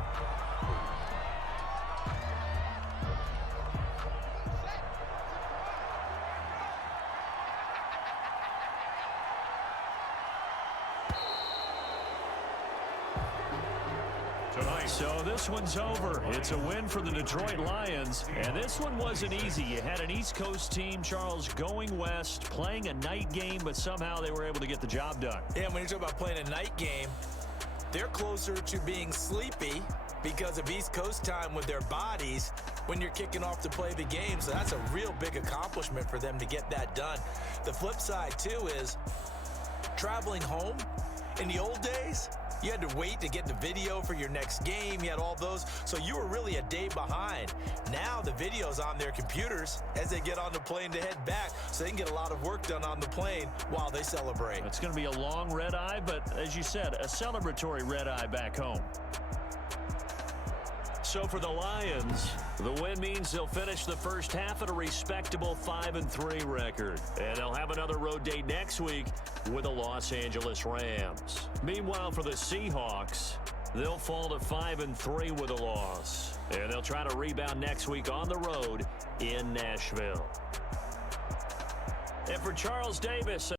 So this one's over. It's a win for the Detroit Lions, and this one wasn't easy. You had an East Coast team, Charles, going west, playing a night game, but somehow they were able to get the job done. Yeah, when you talk about playing a night game, they're closer to being sleepy because of East Coast time with their bodies when you're kicking off to play the game. So that's a real big accomplishment for them to get that done. The flip side, too, is traveling home in the old days, you had to wait to get the video for your next game. You had all those. So you were really a day behind. Now the video's on their computers as they get on the plane to head back. So they can get a lot of work done on the plane while they celebrate. It's going to be a long red eye, but as you said, a celebratory red eye back home. So for the Lions, the win means they'll finish the first half at a respectable 5-3 record. And they'll have another road date next week with the Los Angeles Rams. Meanwhile, for the Seahawks, they'll fall to 5-3 with a loss. And they'll try to rebound next week on the road in Nashville. And for Charles Davis...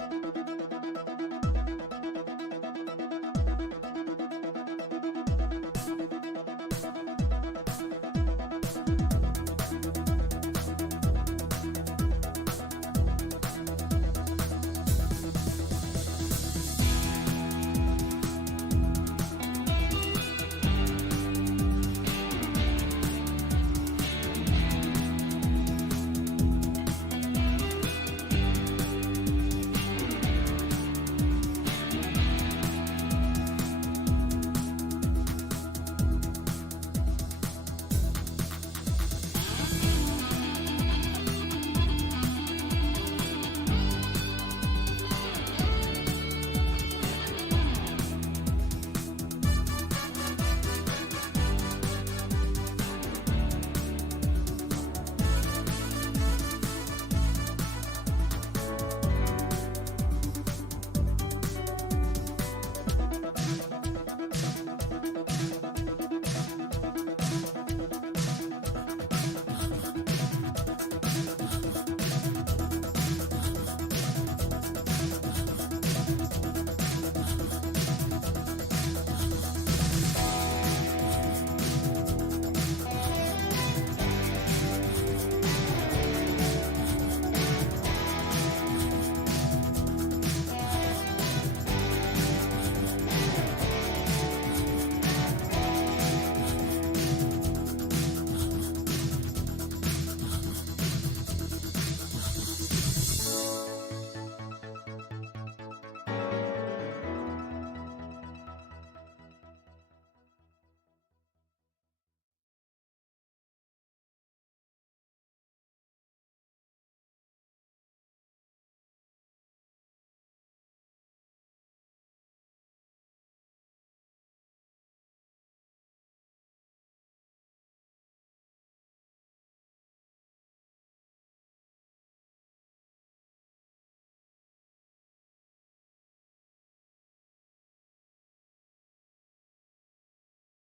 go.